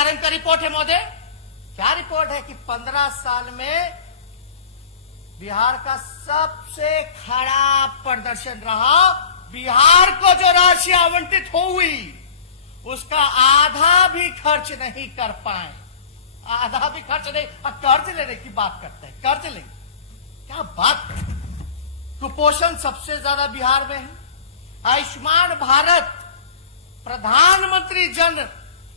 SRM का report है महोदय। क्या रिपोर्ट है कि 15 साल में बिहार का सबसे खराब प्रदर्शन रहा। बिहार को जो राशि आवंटित हुई उसका आधा भी खर्च नहीं कर पाए, आधा भी खर्च नहीं। अब कर्ज लेने की बात करते हैं, कर्ज लेंगे, क्या बात करते हैं। कुपोषण सबसे ज्यादा बिहार में है। आयुष्मान भारत प्रधानमंत्री जन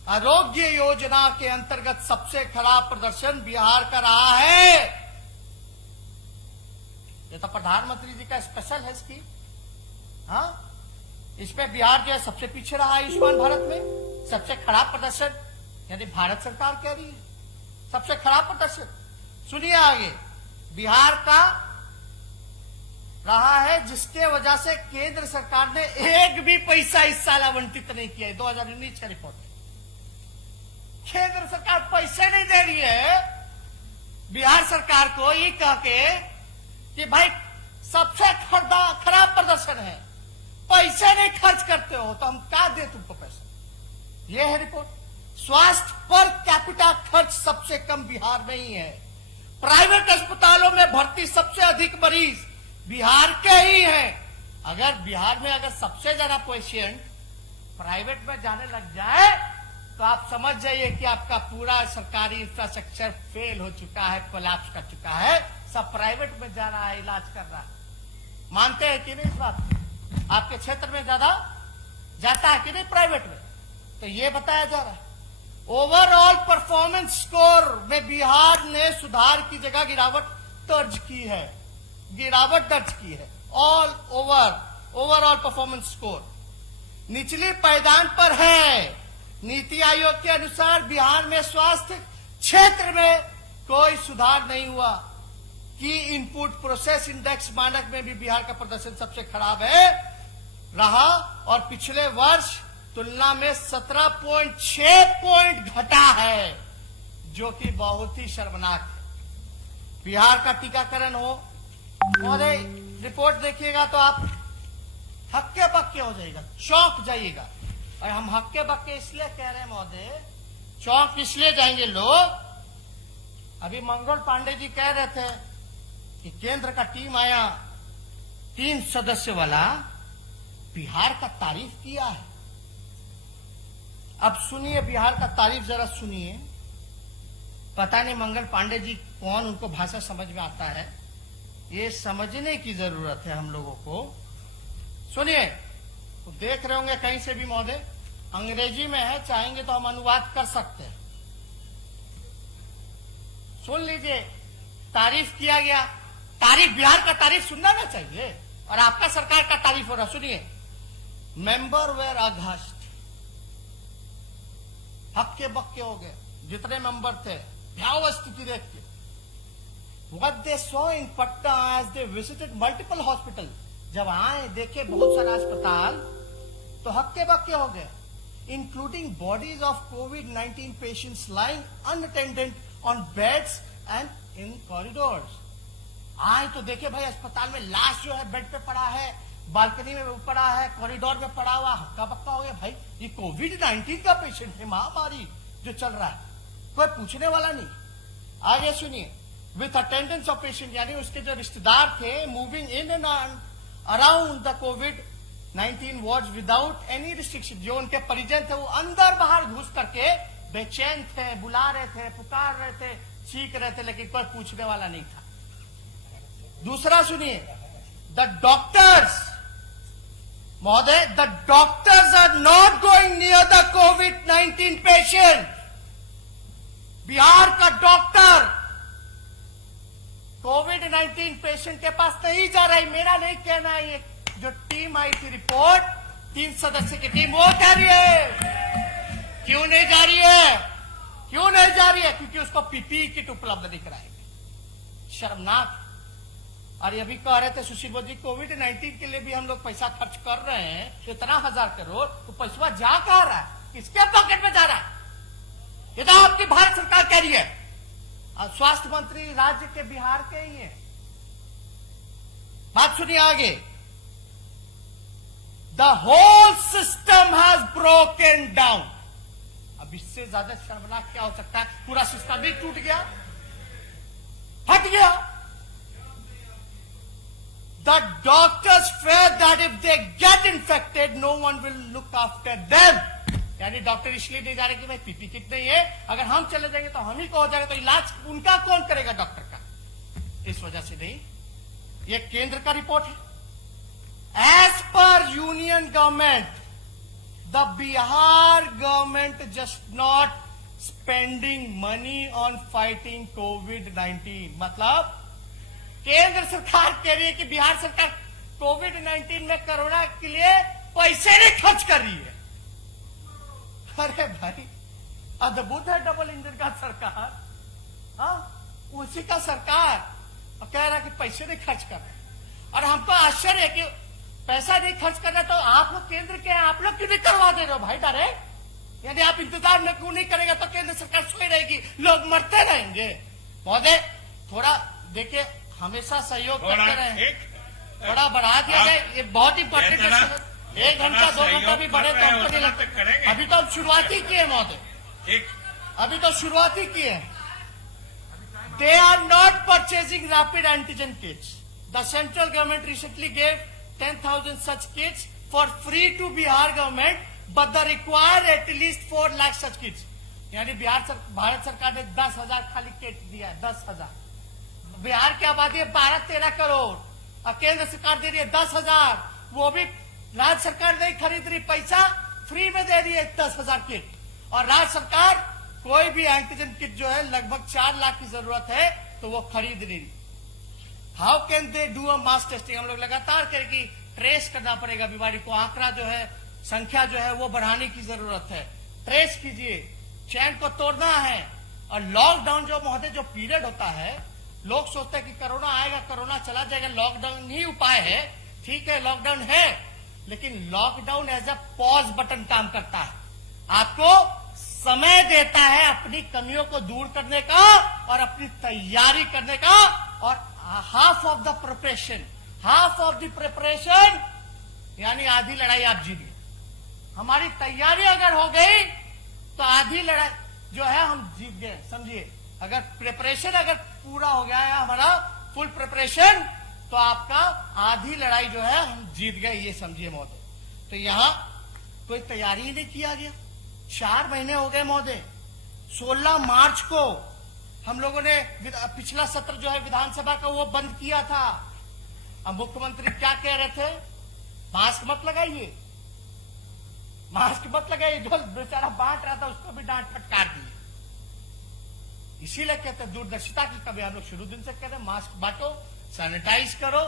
आरोग्य योजना के अंतर्गत सबसे खराब प्रदर्शन बिहार का रहा है। ये तो प्रधानमंत्री जी का स्पेशल है स्कीम। हाँ, इसमें बिहार जो है सबसे पीछे रहा आयुष्मान भारत में। सबसे खराब प्रदर्शन यानी भारत सरकार कह रही है सबसे खराब प्रदर्शन। सुनिए आगे, बिहार का रहा है जिसके वजह से केंद्र सरकार ने एक भी पैसा इस साल आवंटित नहीं किया है। 2019 का रिपोर्ट है। केंद्र सरकार पैसे नहीं दे रही है बिहार सरकार को, ये कह के कि भाई सबसे खराब प्रदर्शन है, पैसे नहीं खर्च करते हो तो हम क्या दे तुमको पैसा। यह है रिपोर्ट। स्वास्थ्य पर कैपिटा खर्च सबसे कम बिहार में ही है। प्राइवेट अस्पतालों में भर्ती सबसे अधिक मरीज बिहार के ही हैं। अगर बिहार में अगर सबसे ज्यादा पेशेंट प्राइवेट में जाने लग जाए तो आप समझ जाइए कि आपका पूरा सरकारी इंफ्रास्ट्रक्चर फेल हो चुका है, कोलैप्स कर चुका है। सब प्राइवेट में जा रहा है, इलाज कर रहा है। मानते हैं कि नहीं इस बात? आपके क्षेत्र में ज्यादा जाता है कि नहीं प्राइवेट में? तो ये बताया जा रहा है। ओवरऑल परफॉर्मेंस स्कोर में बिहार ने सुधार की जगह गिरावट दर्ज की है, गिरावट दर्ज की है। ओवरऑल परफॉर्मेंस स्कोर निचली पायदान पर है। नीति आयोग के अनुसार बिहार में स्वास्थ्य क्षेत्र में कोई सुधार नहीं हुआ। की इनपुट प्रोसेस इंडेक्स मानक में भी बिहार का प्रदर्शन सबसे खराब है रहा और पिछले वर्ष तुलना में 17.6 पॉइंट घटा है, जो कि बहुत ही शर्मनाक है। बिहार का टीकाकरण हो महोदय, रिपोर्ट देखिएगा तो आप हक्के बक्के हो जाएगा, चौंक जाइएगा। और हम हक्के बक्के इसलिए कह रहे हैं महोदय, चौंक इसलिए जाएंगे लोग। अभी मंगल पांडे जी कह रहे थे कि केंद्र का टीम आया 3 सदस्य वाला, बिहार का तारीफ किया है। अब सुनिए बिहार का तारीफ जरा सुनिए। पता नहीं मंगल पांडे जी कौन, उनको भाषा समझ में आता है, ये समझने की जरूरत है हम लोगों को। सुनिए, तो देख रहे होंगे कहीं से भी महोदय, अंग्रेजी में है, चाहेंगे तो हम अनुवाद कर सकते हैं। सुन लीजिए, तारीफ किया गया। तारीफ, बिहार का तारीफ सुनना ना चाहिए, और आपका सरकार का तारीफ हो रहा। सुनिए, मेंबर वेर अघस्ट, हक्के बक्के हो गए जितने मेंबर थे। भयावह स्थिति देख के what they saw in Patna as they visited multiple hospital, जब आए देखे बहुत सारा अस्पताल तो हक्के बक्के हो गए। Including bodies of COVID-19 patients lying unattended on beds and in corridors. आए तो देखे भाई अस्पताल में लाश जो है बेड पे पड़ा है, बालकनी में पड़ा है, कॉरिडोर में पड़ा हुआ, हक्का बक्का हो गया। भाई ये COVID-19 का पेशेंट है, महामारी जो चल रहा है, कोई पूछने वाला नहीं। आगे सुनिए, विथ अटेंडेंस ऑफ पेशेंट, यानी उसके जो रिश्तेदार थे, moving in and around the COVID-19 ward without any restriction. जो उनके परिजन थे वो अंदर बाहर घुस करके बेचैन थे, बुला रहे थे, पुकार रहे थे, चीख रहे थे, लेकिन कोई पूछने वाला नहीं था। दूसरा सुनिए, द डॉक्टर्स महोदय, the doctors are not going near the COVID-19 patient. Bihar का डॉक्टर COVID-19 पेशेंट के पास नहीं जा रहा है। मेरा नहीं कहना है, ये जो टीम आई थी रिपोर्ट, 3 सदस्य की टीम, वो कह रही है। क्यों नहीं जा रही है? क्यों नहीं जा रही है? क्योंकि उसको PPE किट उपलब्ध नहीं कराएंगे। शर्मनाक। और ये भी कह रहे थे सुशील मोदी जी, COVID-19 के लिए भी हम लोग पैसा खर्च कर रहे हैं, इतना 1000 करोड़, तो पैसा जा कहां रहा है? किसके पॉकेट में जा रहा है? ये तो आपकी भारत सरकार कह रही है। और स्वास्थ्य मंत्री राज्य के बिहार के ही है। बात सुनिए आगे, the whole system has broken down. अब इससे ज्यादा शर्मनाक क्या हो सकता है? पूरा सिस्टम ही टूट गया, फट गया। The doctors fear that if they get infected, no one will look after them. यानी डॉक्टर इसलिए नहीं जा रहे कि भाई पीपी किट नहीं है, अगर हम चले जाएंगे तो हम ही को हो जाएगा, तो इलाज उनका कौन करेगा? डॉक्टर का। इस वजह से नहीं, ये केंद्र का रिपोर्ट है। As per union government, the Bihar government just not spending money on fighting कोविड-19। मतलब केंद्र सरकार कह रही है कि बिहार सरकार कोविड-19 में कोरोना के लिए पैसे नहीं खर्च कर रही है। अरे भाई, अद्भुत है डबल इंजन का सरकार। हाँ, उसी का सरकार और कह रहा है कि पैसे नहीं खर्च कर रहे। और हमको आश्चर्य है कि पैसा नहीं खर्च कर रहे, तो आप लोग केंद्र के हैं, आप लोग क्यों नहीं करवा दे रहे हो भाई डायरेक्ट? यदि आप इंतजार में क्यों नहीं करेगा तो केंद्र सरकार सोई रहेगी, लोग मरते रहेंगे। महोदय थोड़ा देखिए, हमेशा सहयोग करते रहे, थोड़ा बढ़ा दिया जाए, ये बहुत इंपॉर्टेंट है। 1 घंटा 2 घंटा भी बढ़े तो हमको नहीं लगता। अभी तो हम शुरुआत ही किए महोदय, अभी तो शुरुआत ही किए। They are not purchasing rapid antigen kits. The central government recently gave 10,000 such kits for free to Bihar government, but the required at least 4 lakh such kits. यानी भारत सरकार ने 10,000 खाली किट दिया है, 10,000। बिहार की आबादी है 12-13 करोड़ और केंद्र सरकार दे रही है 10,000। वो भी राज्य सरकार नहीं खरीद रही, पैसा फ्री में दे रही है 10,000 किट। और राज्य सरकार कोई भी एंटीजन किट जो है लगभग 4 लाख की जरूरत है तो वो खरीद रही। How can they do a mass testing? हम लोग लगातार करें कि ट्रेस करना पड़ेगा बीमारी को, आंकड़ा जो है, संख्या जो है वो बढ़ाने की जरूरत है। ट्रेस कीजिए, चैन को तोड़ना है। और लॉकडाउन जो महोदय जो पीरियड होता है, लोग सोचते हैं कि कोरोना आएगा, कोरोना चला जाएगा, लॉकडाउन ही उपाय है। ठीक है, लॉकडाउन है, लेकिन lockdown as a pause button काम करता है, आपको समय देता है अपनी कमियों को दूर करने का और अपनी तैयारी करने का। और half of the preparation, half of the preparation यानी आधी लड़ाई आप जीत गए। हमारी तैयारी अगर हो गई तो आधी लड़ाई जो है हम जीत गए, समझिए। अगर प्रिपरेशन अगर पूरा हो गया है हमारा फुल प्रिपरेशन, तो आपका आधी लड़ाई जो है हम जीत गए, ये समझिए महोदय। तो यहां कोई तैयारी ही नहीं किया गया। 4 महीने हो गए महोदय। 16 मार्च को हम लोगों ने पिछला सत्र जो है विधानसभा का वो बंद किया था। अब मुख्यमंत्री क्या कह रहे थे? मास्क मत लगाइए, मास्क मत लगाइए। जो बेचारा बांट रहा था उसको भी डांट फटकार दी। इसीलिए कहते हैं दूरदर्शिता की कभी हम लोग शुरू दिन से कह रहे हैं मास्क बांटो, सैनिटाइज करो,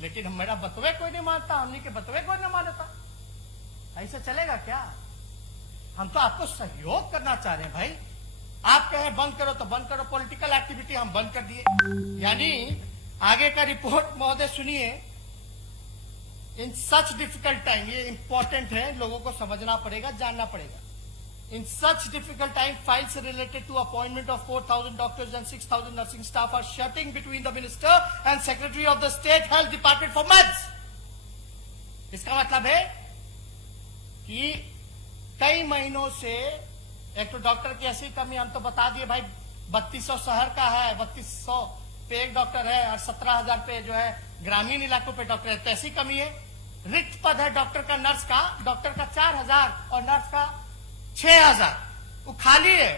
लेकिन मेरा बतवे कोई नहीं मानता, हमने के बतवे कोई नहीं मानता। ऐसा चलेगा क्या? हम तो आपको सहयोग करना चाह रहे हैं भाई। आप कहें बंद करो तो बंद करो, पॉलिटिकल एक्टिविटी हम बंद कर दिए। यानी आगे का रिपोर्ट महोदय सुनिए। इन सच डिफिकल्ट टाइम, ये इंपॉर्टेंट है, लोगों को समझना पड़ेगा, जानना पड़ेगा। In such difficult time, files related to appointment of 4,000 doctors and 6,000 nursing staff are shutting between the Minister and Secretary of the State Health Department for months. इसका मतलब है कि कई महीनों से एक तो डॉक्टर की ऐसी कमी, हम तो बता दिए भाई 3200 शहर का है, 3200 पे एक डॉक्टर है और 17,000 पे जो है ग्रामीण इलाकों पे डॉक्टर है, तो ऐसी कमी है। रिक्त पद है डॉक्टर का, नर्स का, डॉक्टर का 4,000 और नर्स का 6,000, वो खाली है।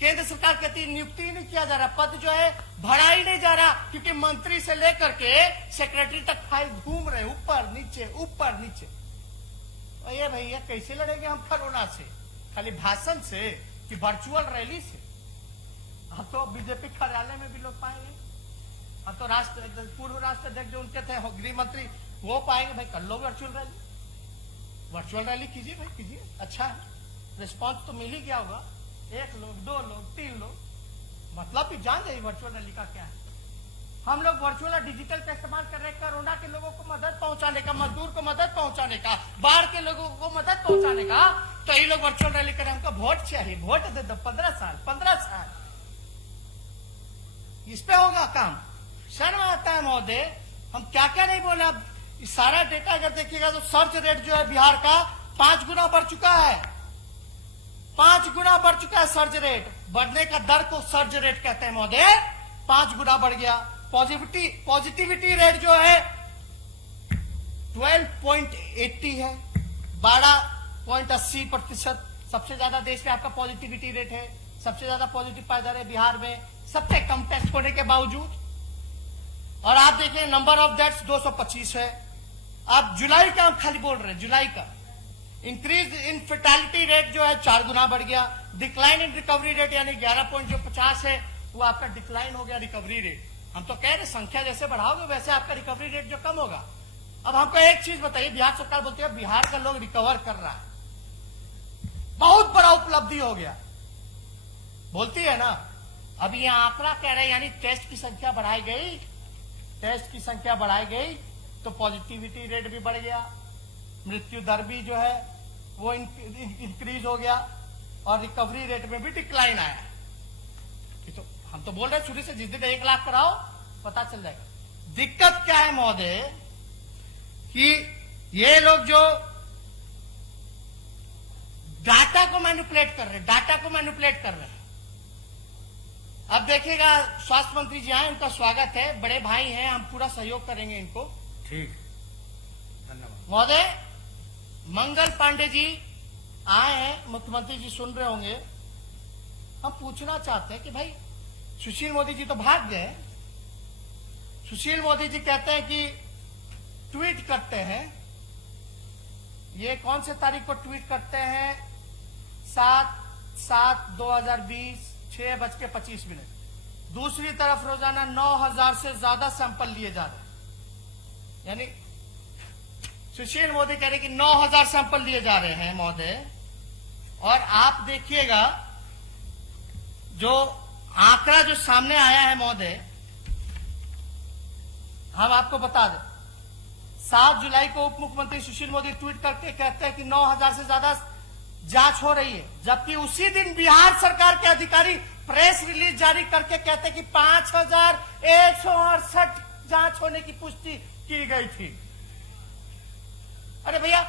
केंद्र सरकार कहती है नियुक्ति ही नहीं किया जा रहा, पद जो है भरा ही नहीं जा रहा, क्योंकि मंत्री से लेकर के सेक्रेटरी तक फाइल घूम रहे, ऊपर नीचे ऊपर नीचे। ये भैया कैसे लड़ेंगे हम कोरोना से? खाली भाषण से कि वर्चुअल रैली से? हम तो बीजेपी कार्यालय में भी लोग पाएंगे, हम तो पूर्व राष्ट्र अध्यक्ष जो उनके थे गृह मंत्री वो पाएंगे। भाई कर लो वर्चुअल रैली, वर्चुअल रैली कीजिए भाई, कीजिए, अच्छा है, रिस्पॉन्स तो मिल ही गया होगा। 1 लोग 2 लोग 3 लोग, मतलब भी जान जाइए वर्चुअल रैली का क्या है। हम लोग वर्चुअल और डिजिटल का इस्तेमाल कर रहे हैं कोरोना के लोगों को मदद पहुंचाने का, मजदूर को मदद पहुंचाने का, बाढ़ के लोगों को मदद पहुंचाने का। तो ये लोग वर्चुअल रैली करें, हमको वोट चाहिए, वोट दे दो 15 साल इस पे होगा काम। शर्म आता है महोदय, हम क्या क्या नहीं बोले। अब सारा डेटा अगर देखिएगा तो सर्च रेट जो है बिहार का 5 गुना बढ़ चुका है। 5 गुना बढ़ चुका है सर्ज रेट। बढ़ने का दर को सर्ज रेट कहते हैं महोदय। 5 गुना बढ़ गया। पॉजिटिविटी रेट जो है 12.80 है, 12.80%। सबसे ज्यादा देश में आपका पॉजिटिविटी रेट है, सबसे ज्यादा पॉजिटिव पाया जा रहा है बिहार में, सबसे कम टेस्ट होने के बावजूद। और आप देखिए नंबर ऑफ डेथ्स 225 है। आप जुलाई का हम खाली बोल रहे हैं, जुलाई का इंक्रीज इन फेटालिटी रेट जो है 4 गुना बढ़ गया। डिक्लाइन इन रिकवरी रेट यानी 11.50 है, वो आपका डिक्लाइन हो गया रिकवरी रेट। हम तो कह रहे संख्या जैसे बढ़ाओगे वैसे आपका रिकवरी रेट जो कम होगा। अब हमको एक चीज बताइए, बिहार सरकार बोलती है बिहार का लोग रिकवर कर रहा है, बहुत बड़ा उपलब्धि हो गया बोलती है ना। अब ये आंकड़ा कह रहे हैं यानी टेस्ट की संख्या बढ़ाई गई, टेस्ट की संख्या बढ़ाई गई तो पॉजिटिविटी रेट भी बढ़ गया, मृत्यु दर भी जो है वो इंक्रीज हो गया और रिकवरी रेट में भी डिक्लाइन आया। तो हम तो बोल रहे हैं शुरू से जिस दिन 1 लाख कराओ पता चल जाएगा। दिक्कत क्या है महोदय कि ये लोग जो डाटा को मैनिपुलेट कर रहे हैं, डाटा को मैनिपुलेट कर रहे हैं। अब देखिएगा स्वास्थ्य मंत्री जी आए, उनका स्वागत है, बड़े भाई हैं, हम पूरा सहयोग करेंगे इनको। ठीक, धन्यवाद महोदय। मंगल पांडे जी आए हैं, मुख्यमंत्री जी सुन रहे होंगे। हम पूछना चाहते हैं कि भाई सुशील मोदी जी तो भाग गए। सुशील मोदी जी कहते हैं कि ट्वीट करते हैं, ये कौन से तारीख को ट्वीट करते हैं? 7/7/2020 6:25। दूसरी तरफ रोजाना 9,000 से ज्यादा सैंपल लिए जा रहे हैं। यानी सुशील मोदी कह रहे कि 9,000 सैंपल लिए जा रहे हैं महोदय। और आप देखिएगा जो आंकड़ा जो सामने आया है महोदय, हम आपको बता दें। 7 जुलाई को उप मुख्यमंत्री सुशील मोदी ट्वीट करके कहते हैं कि 9,000 से ज्यादा जांच हो रही है, जबकि उसी दिन बिहार सरकार के अधिकारी प्रेस रिलीज जारी करके कहते हैं कि 5,168 जांच होने की पुष्टि की गई थी। अरे भैया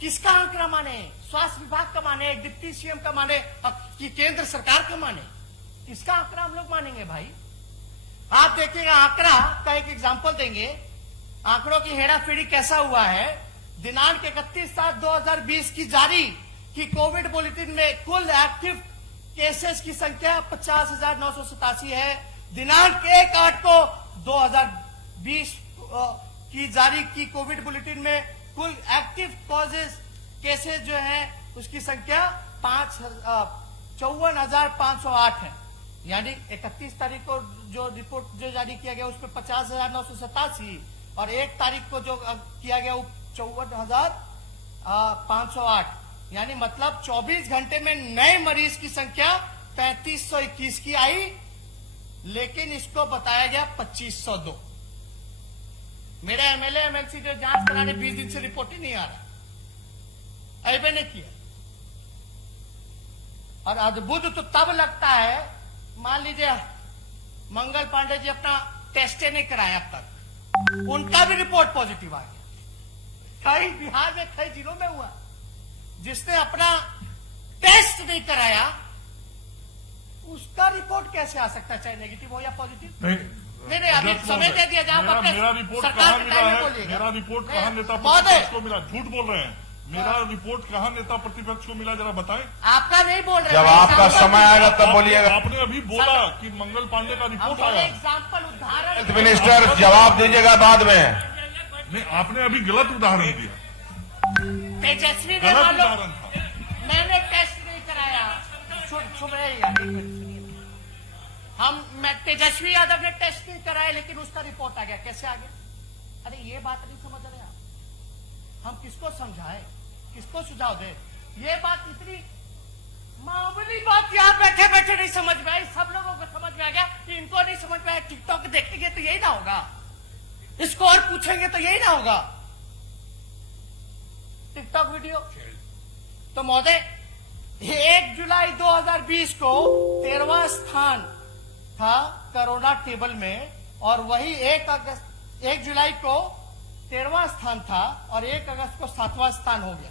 किसका आंकड़ा माने? स्वास्थ्य विभाग का माने, डिप्टी सीएम का माने कि केंद्र सरकार का माने? किसका आंकड़ा हम लोग मानेंगे भाई? आप देखिएगा आंकड़ा का एक एग्जांपल देंगे। आंकड़ों की हेराफेरी कैसा हुआ है। दिनांक 31/7/2020 की जारी की कोविड बुलेटिन में कुल एक्टिव केसेस की संख्या 50,987 है। दिनांक 1/8 को 2020 की जारी की कोविड बुलेटिन में कुल एक्टिव कॉजेज केसेस जो है उसकी संख्या 54,508 है। यानी 31 तारीख को जो रिपोर्ट जो जारी किया गया उसमें 50,987 और 1 तारीख को जो किया गया वो 54,508। यानी मतलब 24 घंटे में नए मरीज की संख्या 3,521 की आई, लेकिन इसको बताया गया 2,502। मेरे एमएलए एमएलसी जो जांच कराने 20 दिन से रिपोर्ट ही नहीं आ रहा, ऐबे ने किया। और अद्भुत तो तब लगता है, मान लीजिए मंगल पांडे जी अपना टेस्ट नहीं कराया अब तक, उनका भी रिपोर्ट पॉजिटिव आ गया। कई बिहार में कई जिलों में हुआ, जिसने अपना टेस्ट नहीं कराया उसका रिपोर्ट कैसे आ सकता है, चाहे नेगेटिव हो या पॉजिटिव? नहीं अभी समय दे दिया जाए। मेरा रिपोर्ट कहाँ मिला है? मेरा रिपोर्ट कहाँ नेता प्रतिपक्ष को मिला? झूठ बोल रहे हैं। मेरा रिपोर्ट कहाँ नेता प्रतिपक्ष को मिला, जरा बताएं। आपका नहीं बोल रहे, जब आपका समय आएगा तब बोलिएगा। आपने अभी बोला कि मंगल पांडे का रिपोर्ट आया। एग्जाम्पल उदाहरण हेल्थ मिनिस्टर जवाब दीजिएगा बाद में। नहीं, आपने अभी गलत उदाहरण दिया, तेजस्वी ने गलत मान लो उदाहरण था। मैंने टेस्ट नहीं कराया, मैं तेजस्वी यादव ने टेस्ट नहीं कराया लेकिन उसका रिपोर्ट आ गया। कैसे आ गया? अरे ये बात नहीं समझ रहे आप। हम किसको समझाएं, किसको सुझाव दें? ये बात इतनी मामूली बात यहाँ बैठे बैठे नहीं समझ में आई, सब लोगों को समझ में आ गया, इनको नहीं समझ में आया। टिकटॉक देखेंगे तो यही ना होगा, इसको और पूछेंगे तो यही ना होगा, टिकटॉक वीडियो। तो महोदय 1 जुलाई 2020 को 13वां स्थान था कोरोना टेबल में, और वही 1 जुलाई को 13वां स्थान था और 1 अगस्त को 7वां स्थान हो गया।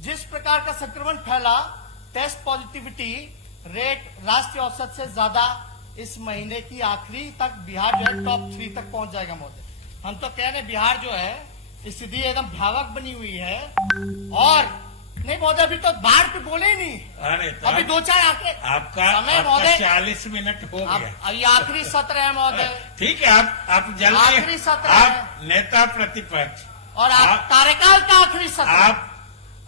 जिस प्रकार का संक्रमण फैला टेस्ट पॉजिटिविटी रेट राष्ट्रीय औसत से ज्यादा इस महीने की आखिरी तक बिहार जो है टॉप 3 तक पहुंच जाएगा महोदय। हम तो कह रहे हैं बिहार जो है स्थिति एकदम भयावह बनी हुई है। और नहीं महोदय, अभी तो बाढ़ पे बोले ही नहीं। अरे तो अभी 2-4 आंकड़े आपका समय महोदय 40 मिनट हो गया। अभी आखिरी सत्र है महोदय, ठीक है, आप जल्दी, आखिरी सत्र आप नेता प्रतिपक्ष और आप कार्यकाल का आखिरी सत्र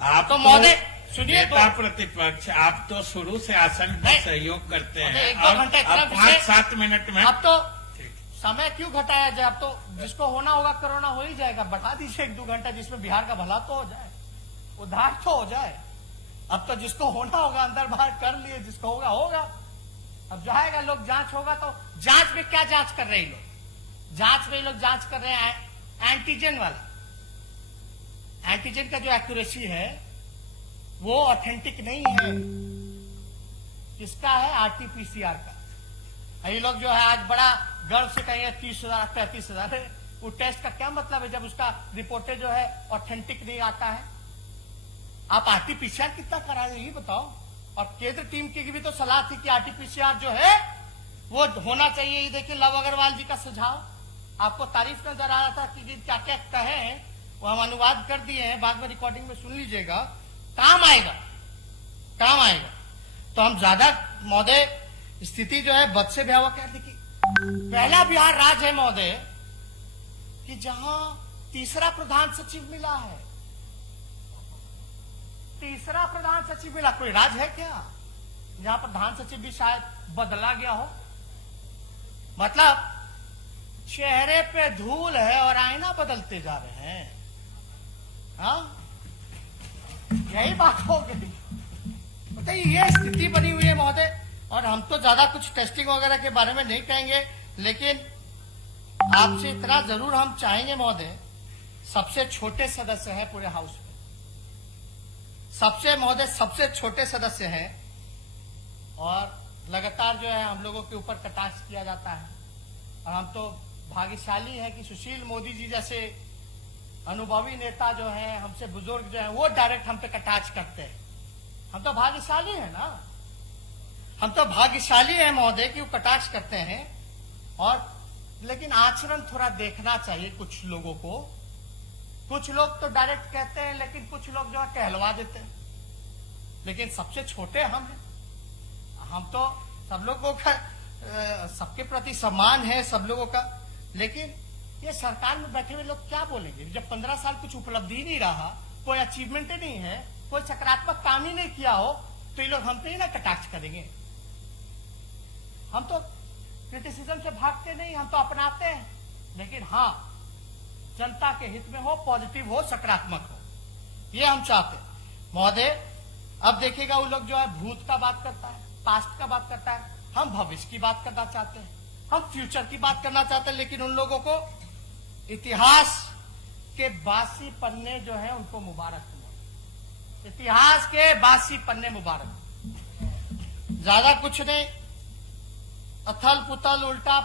आप तो महोदय सुनिए नेता प्रतिपक्ष, आप तो शुरू से आसन में नहीं, सहयोग करते हैं। एक दो घंटे इतना अब विषय- 5-7 मिनट में अब तो समय क्यों घटाया जाए? अब तो जिसको होना होगा कोरोना हो ही जाएगा, बढ़ा दीजिए 1-2 घंटा जिसमें बिहार का भला तो हो जाए, उद्धार तो हो जाए। अब तो जिसको होना होगा अंदर बाहर कर लिए, जिसको होगा होगा। अब जाएगा लोग, जांच होगा तो जांच में क्या जांच कर रहे हैं लोग? जांच में लोग जांच कर रहे हैं एंटीजन वाला। एंटीजन का जो एक्यूरेसी है वो ऑथेंटिक नहीं है। किसका है? आरटीपीसीआर का। ये लोग जो है आज बड़ा गर्व से कहेंगे 30,000 35,000। वो टेस्ट का क्या मतलब है जब उसका रिपोर्टें जो है ऑथेंटिक नहीं आता है? आप आरटीपीसीआर कितना करा रहे ये बताओ। और केंद्र टीम की भी तो सलाह थी कि आरटीपीसीआर जो है वो होना चाहिए। ये देखिए लव अग्रवाल जी का सुझाव, आपको तारीफ नजर आ रहा था कि क्या क्या कहे हैं, वो हम अनुवाद कर दिए हैं, बाद में रिकॉर्डिंग में सुन लीजिएगा, काम आएगा, काम आएगा। तो हम ज्यादा महोदय स्थिति जो है बद से भयावह कह देखिए। पहला बिहार राज्य है महोदय कि जहां तीसरा प्रधान सचिव मिला है। तीसरा प्रधान सचिव मिला। कोई राज्य है क्या जहां प्रधान सचिव भी शायद बदला गया हो? मतलब चेहरे पे धूल है और आईना बदलते जा रहे हैं। हाँ, यही बात हो गई। बताइए, ये स्थिति बनी हुई है महोदय। और हम तो ज्यादा कुछ टेस्टिंग वगैरह के बारे में नहीं कहेंगे, लेकिन आपसे इतना जरूर हम चाहेंगे महोदय, सबसे छोटे सदस्य हैं पूरे हाउस में, सबसे छोटे सदस्य हैं और लगातार जो है हम लोगों के ऊपर कटाक्ष किया जाता है। और हम तो भाग्यशाली हैं कि सुशील मोदी जी जैसे अनुभवी नेता जो हैं, हमसे बुजुर्ग जो हैं, वो डायरेक्ट हम पे कटाक्ष करते हैं। हम तो भाग्यशाली हैं ना, हम तो भाग्यशाली हैं महोदय कि वो कटाक्ष करते हैं। और लेकिन आचरण थोड़ा देखना चाहिए कुछ लोगों को। कुछ लोग तो डायरेक्ट कहते हैं, लेकिन कुछ लोग जो है कहलवा देते हैं। लेकिन सबसे छोटे हम हैं। हम तो सब लोगों का सबके प्रति सम्मान है सब लोगों का। लेकिन ये सरकार में बैठे हुए लोग क्या बोलेंगे जब 15 साल कुछ उपलब्धि ही नहीं रहा, कोई अचीवमेंट ही नहीं है, कोई सकारात्मक काम ही नहीं किया हो, तो ये लोग हम पे ही ना कटाक्ष करेंगे। हम तो क्रिटिसिज्म से भागते नहीं, हम तो अपनाते हैं। लेकिन हाँ, जनता के हित में हो, पॉजिटिव हो, सकारात्मक हो, ये हम चाहते हैं महोदय। अब देखिएगा वो लोग जो है भूत का बात करता है, पास्ट का बात करता है, हम भविष्य की बात करना चाहते हैं, हम फ्यूचर की बात करना चाहते हैं। लेकिन उन लोगों को इतिहास के बासी पन्ने जो है उनको मुबारक हो। इतिहास के बासी पन्ने मुबारक। ज्यादा कुछ नहीं, अथल पुथल उल्टा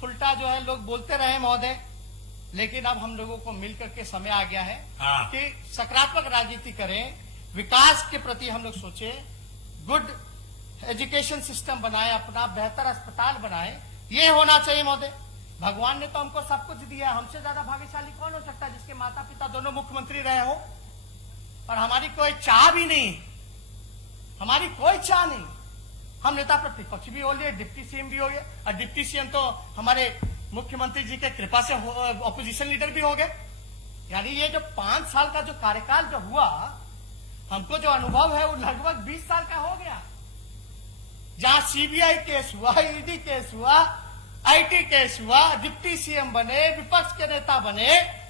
फुलटा जो है लोग बोलते रहे महोदय। लेकिन अब हम लोगों को मिलकर के समय आ गया है कि सकारात्मक राजनीति करें, विकास के प्रति हम लोग सोचें, गुड एजुकेशन सिस्टम बनाएं, अपना बेहतर अस्पताल बनाएं। ये होना चाहिए महोदय। भगवान ने तो हमको सब कुछ दिया, हमसे ज्यादा भाग्यशाली कौन हो सकता है जिसके माता पिता दोनों मुख्यमंत्री रहे हो? और हमारी कोई चाह भी नहीं, हमारी कोई चाह नहीं। हम नेता प्रतिपक्ष भी हो लिए, डिप्टी सीएम भी हो गए, और डिप्टी सीएम तो हमारे मुख्यमंत्री जी के कृपा से ऑपोजिशन लीडर भी हो गए। यानी ये जो 5 साल का जो कार्यकाल जो हुआ, हमको जो अनुभव है वो लगभग 20 साल का हो गया। जहां सीबीआई केस हुआ, ईडी केस हुआ, आईटी केस हुआ, डिप्टी सीएम बने, विपक्ष के नेता बने,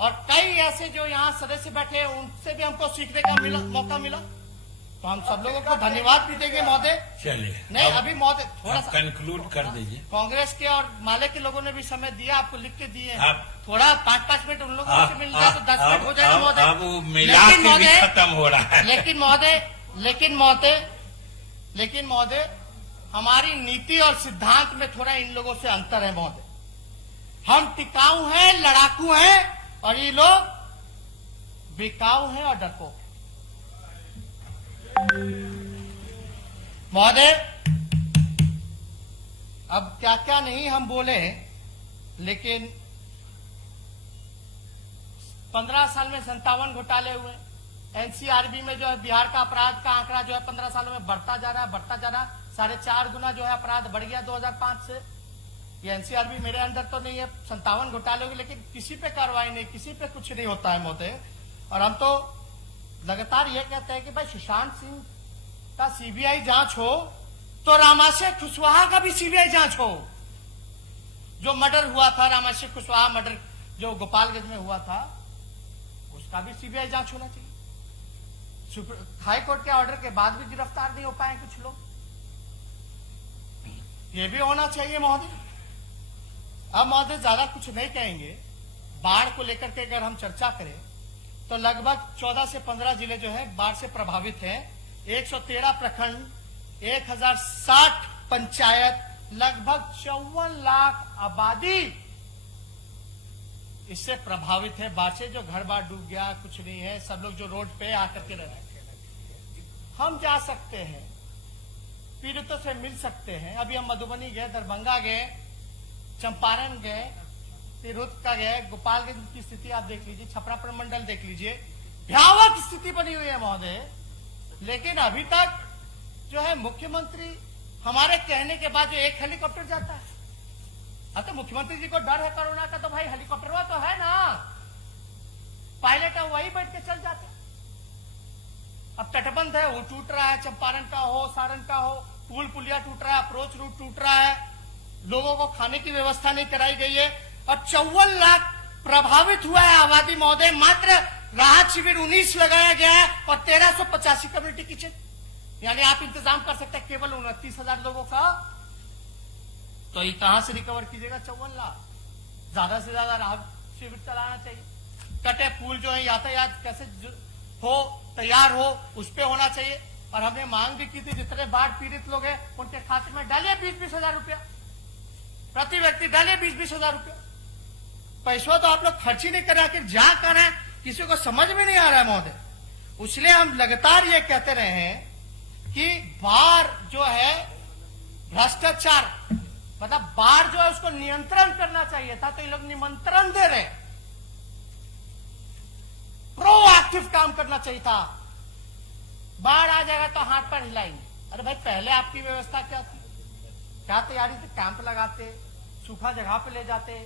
और कई ऐसे जो यहाँ सदस्य बैठे हैं उनसे भी हमको सीखने का मौका मिला। तो हम सब लोगों को धन्यवाद भी देंगे महोदय। चलिए, नहीं अभी महोदय थोड़ा सा कंक्लूड कर दीजिए। कांग्रेस के और माले के लोगों ने भी समय दिया, आपको लिख के दिए हैं। आप थोड़ा 5-5 मिनट उन लोगों से मिल जाए तो 10 मिनट हो जाएगा महोदय। अब वो मिला के भी खत्म हो रहा है। लेकिन महोदय हमारी नीति और सिद्धांत में थोड़ा इन लोगों से अंतर है महोदय। हम टिकाऊ हैं, लड़ाकू हैं, और ये लोग बिकाऊ हैं और डरपोक हैं। महोदय, अब क्या क्या नहीं हम बोले, लेकिन 15 साल में 57 घोटाले हुए। एनसीआरबी में जो है बिहार का अपराध का आंकड़ा जो है 15 सालों में बढ़ता जा रहा है, 4.5 गुना जो है अपराध बढ़ गया 2005 से। ये एनसीआरबी मेरे अंदर तो नहीं है, 57 घोटाले हुए, लेकिन किसी पे कार्रवाई नहीं, किसी पे कुछ नहीं होता है महोदय। और हम तो लगातार ये कहते हैं कि भाई सुशांत सिंह का सीबीआई जांच हो तो रामाशय कुशवाहा का भी सीबीआई जांच हो। जो मर्डर हुआ था, रामाशय कुशवाहा मर्डर जो गोपालगंज में हुआ था, उसका भी सीबीआई जांच होना चाहिए। हाई कोर्ट के ऑर्डर के बाद भी गिरफ्तार नहीं हो पाए कुछ लोग, ये भी होना चाहिए महोदय। अब महोदय ज्यादा कुछ नहीं कहेंगे। बाढ़ को लेकर के अगर हम चर्चा करें तो लगभग 14 से 15 जिले जो है बाढ़ से प्रभावित हैं। 113 प्रखंड, 1060 पंचायत, लगभग 54 लाख आबादी इससे प्रभावित है। बाढ़ से जो घर बार डूब गया, कुछ नहीं है, सब लोग जो रोड पे आकर के रह रहे हैं। हम जा सकते हैं, पीड़ितों से मिल सकते हैं। अभी हम मधुबनी गए, दरभंगा गए, चंपारण गए, तिरहुत का गए, गोपालगंज की स्थिति आप देख लीजिए, छपरा प्रमंडल देख लीजिए, भयावह स्थिति बनी हुई है महोदय। लेकिन अभी तक जो है मुख्यमंत्री हमारे कहने के बाद जो एक हेलीकॉप्टर जाता है। अब तो मुख्यमंत्री जी को डर है कोरोना का, तो भाई हेलीकॉप्टर तो है ना, पायलट है, वही बैठ के चल जाते। अब तटबंध है, वो टूट रहा है, चंपारण का हो, सारण का हो, पुल पुलिया टूट रहा है, अप्रोच रूट टूट रहा है, लोगों को खाने की व्यवस्था नहीं कराई गई है। और 54 लाख प्रभावित हुआ है आबादी महोदय। मात्र राहत शिविर 19 लगाया गया है और 1385 कम्युनिटी किचन, यानी आप इंतजाम कर सकते हैं केवल 29,000 लोगों का। तो ये कहां से रिकवर कीजिएगा 54 लाख? ज्यादा से ज्यादा राहत शिविर चलाना चाहिए। कटे पुल जो है यातायात कैसे हो, तैयार हो, उस पे होना चाहिए। और हमने मांग भी की थी, जितने बाढ़ पीड़ित लोग हैं उनके खाते में डालिए 20-20 हजार रुपया, प्रति व्यक्ति डालिए 20-20 हजार रुपया। पैसा तो आप लोग खर्च ही नहीं कर रहे, जा कर है, किसी को समझ में नहीं आ रहा है महोदय। इसलिए हम लगातार ये कहते रहे हैं कि बाढ़ जो है भ्रष्टाचार, मतलब बाढ़ जो है उसको नियंत्रण करना चाहिए था, तो ये लोग निमंत्रण दे रहे। प्रोएक्टिव काम करना चाहिए था। बाढ़ आ जाएगा तो हाथ पर हिलाएंगे। अरे भाई पहले आपकी व्यवस्था क्या थी, क्या तैयारी थी? कैंप लगाते, सूखा जगह पे ले जाते,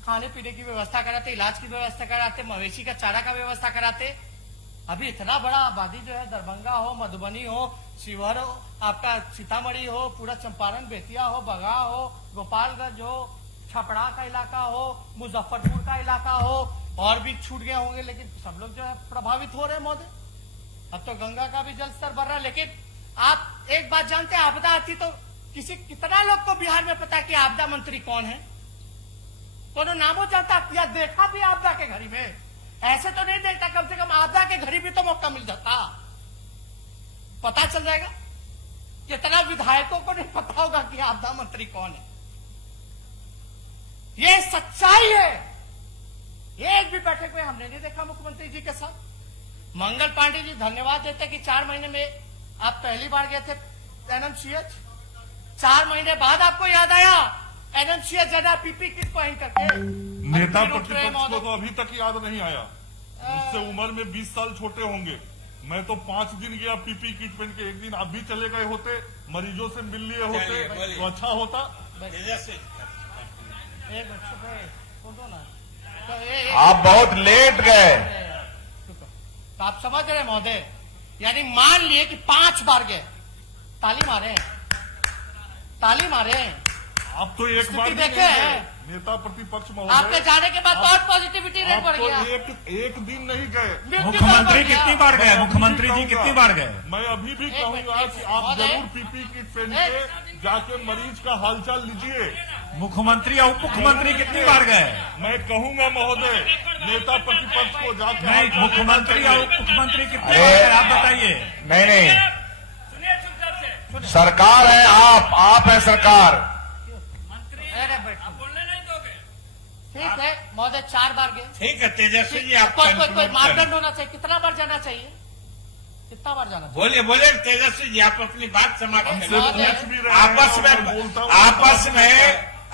खाने पीने की व्यवस्था कराते, इलाज की व्यवस्था कराते, मवेशी का चारा का व्यवस्था कराते। अभी इतना बड़ा आबादी जो है, दरभंगा हो, मधुबनी हो, शिवहर हो, आपका सीतामढ़ी हो, पूरा चंपारण, बेतिया हो, बगहा हो, गोपालगंज हो, छपरा का इलाका हो, मुजफ्फरपुर का इलाका हो, और भी छूट गए होंगे, लेकिन सब लोग जो है प्रभावित हो रहे हैं महोदय। अब तो गंगा का भी जल स्तर बढ़ रहा है। लेकिन आप एक बात जानते हैं, आपदा आती तो कितना लोग को बिहार में पता है कि आपदा मंत्री कौन है? कोनो नामो जानता या देखा भी आपदा के घड़ी में? ऐसे तो नहीं देखता, कम से कम आपदा के घड़ी भी तो मौका मिल जाता, पता चल जाएगा। कितना विधायकों को नहीं पता होगा कि आपदा मंत्री कौन है। ये सच्चाई है। एक भी बैठक में हमने नहीं देखा मुख्यमंत्री जी के साथ। मंगल पांडे जी धन्यवाद देते कि 4 महीने में आप पहली बार गए थे एनएमसीएच, 4 महीने बाद आपको याद आया एनएमसीएच जाना, पीपी किट पहन करके। नेता प्रतिपक्ष को तो अभी तक याद नहीं आया। मुझसे उम्र में 20 साल छोटे होंगे। मैं तो 5 दिन गया पीपी किट पहन के। एक दिन आप भी चले गए होते, मरीजों से मिल लिए होते तो अच्छा होता। आप बहुत लेट गए। तो आप समझ रहे महोदय, यानी मान लिए कि 5 बार गए, ताली मारे, ताली मारे। आप तो एक बार देखे हैं नेता प्रतिपक्ष महोदय, आपके जाने के बाद बहुत पॉजिटिविटी रेट बढ़ गया। एक दिन नहीं गए। मुख्यमंत्री कितनी बार गए? मुख्यमंत्री जी कितनी बार गए? मैं अभी भी कहूंगा कि आप जरूर पीपी किट पहन के जाके मरीज का हालचाल लीजिए। मुख्यमंत्री और उप मुख्यमंत्री कितनी बार गए? मैं कहूंगा महोदय, नेता प्रतिपक्ष को जाके नहीं, मुख्यमंत्री और उप मुख्यमंत्री कितनी बार गए आप बताइए। नहीं, सरकार है, आप है सरकार। ठीक है महोदय, 4 बार गए। ठीक है तेजस्वी जी, आप कोई मापदंड होना चाहिए, कितना बार जाना चाहिए? कितना बार जाना चाहिए? बोलिए बोलिए तेजस्वी जी, आप अपनी बात समाप्त हमसे करें। पूछ भी रहे हैं आपस और में मैं बोलता हूं,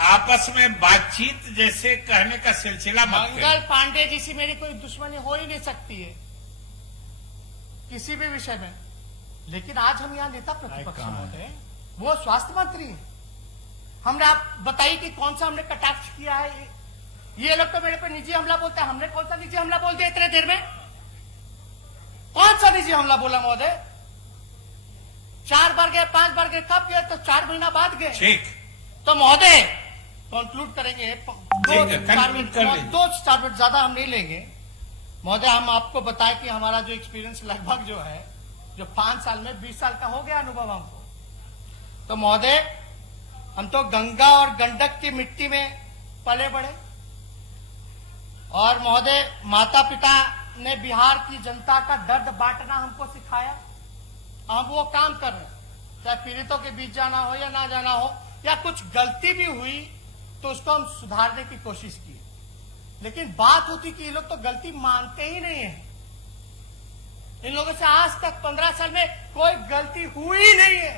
आपस में बातचीत जैसे कहने का सिलसिला मत मंगल करें। पांडे जी से मेरी कोई दुश्मनी हो ही नहीं सकती है किसी भी विषय में। लेकिन आज हम यहाँ नेता प्रतिपक्ष होते हैं, वो स्वास्थ्य मंत्री हैं। हमने आप बताइए कि कौन सा हमने कटाक्ष किया है? ये लोग तो मेरे पे निजी हमला बोलते हैं। हमने कौन सा निजी हमला बोल दिया इतने देर में? कौन सा निजी हमला बोला महोदय? 4 बार गए, 5 बार गए, कब गए? तो 4 महीना बाद गए। ठीक, तो महोदय कंक्लूड करेंगे, ठीक है, conclude कर लीजिए। 2-4 मिनट ज्यादा हम नहीं लेंगे महोदय। हम आपको बताएं कि हमारा जो एक्सपीरियंस लगभग जो है, जो 5 साल में 20 साल का हो गया अनुभव हमको। तो महोदय हम तो गंगा और गंडक की मिट्टी में पले बड़े, और महोदय माता पिता ने बिहार की जनता का दर्द बांटना हमको सिखाया। हम वो काम कर रहे हैं, चाहे पीड़ितों के बीच जाना हो या ना जाना हो, या कुछ गलती भी हुई तो उसको हम सुधारने की कोशिश की। लेकिन बात होती कि ये लोग तो गलती मानते ही नहीं है। इन लोगों से आज तक 15 साल में कोई गलती हुई नहीं है,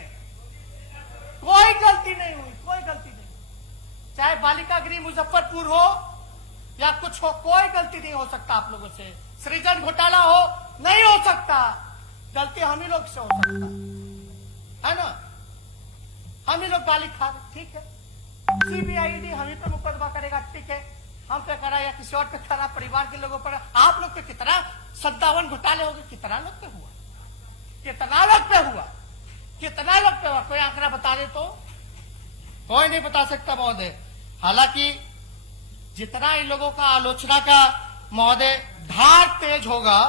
कोई गलती नहीं हुई, कोई गलती नहीं। चाहे बालिका गृह मुजफ्फरपुर हो या कुछ हो, कोई गलती नहीं हो सकता आप लोगों से। सृजन घोटाला हो, नहीं हो सकता। गलती हम ही लोग से हो सकता है ना। हम ही लोग गाली खा रहे, ठीक है। सीबीआईडी हम ही पे मुकदमा करेगा, ठीक है। हम पे करा या किसी और पे करा, परिवार के लोगों पर। आप लोग पे कितना 57 घोटाले हो गए, कितना लोग पे हुआ, कितना लोग पे हुआ, कितना लोग पे हुआ? कोई आंकड़ा बता दे तो? कोई नहीं बता सकता महोदय। हालांकि जितना इन लोगों का आलोचना का महोदय धार तेज होगा,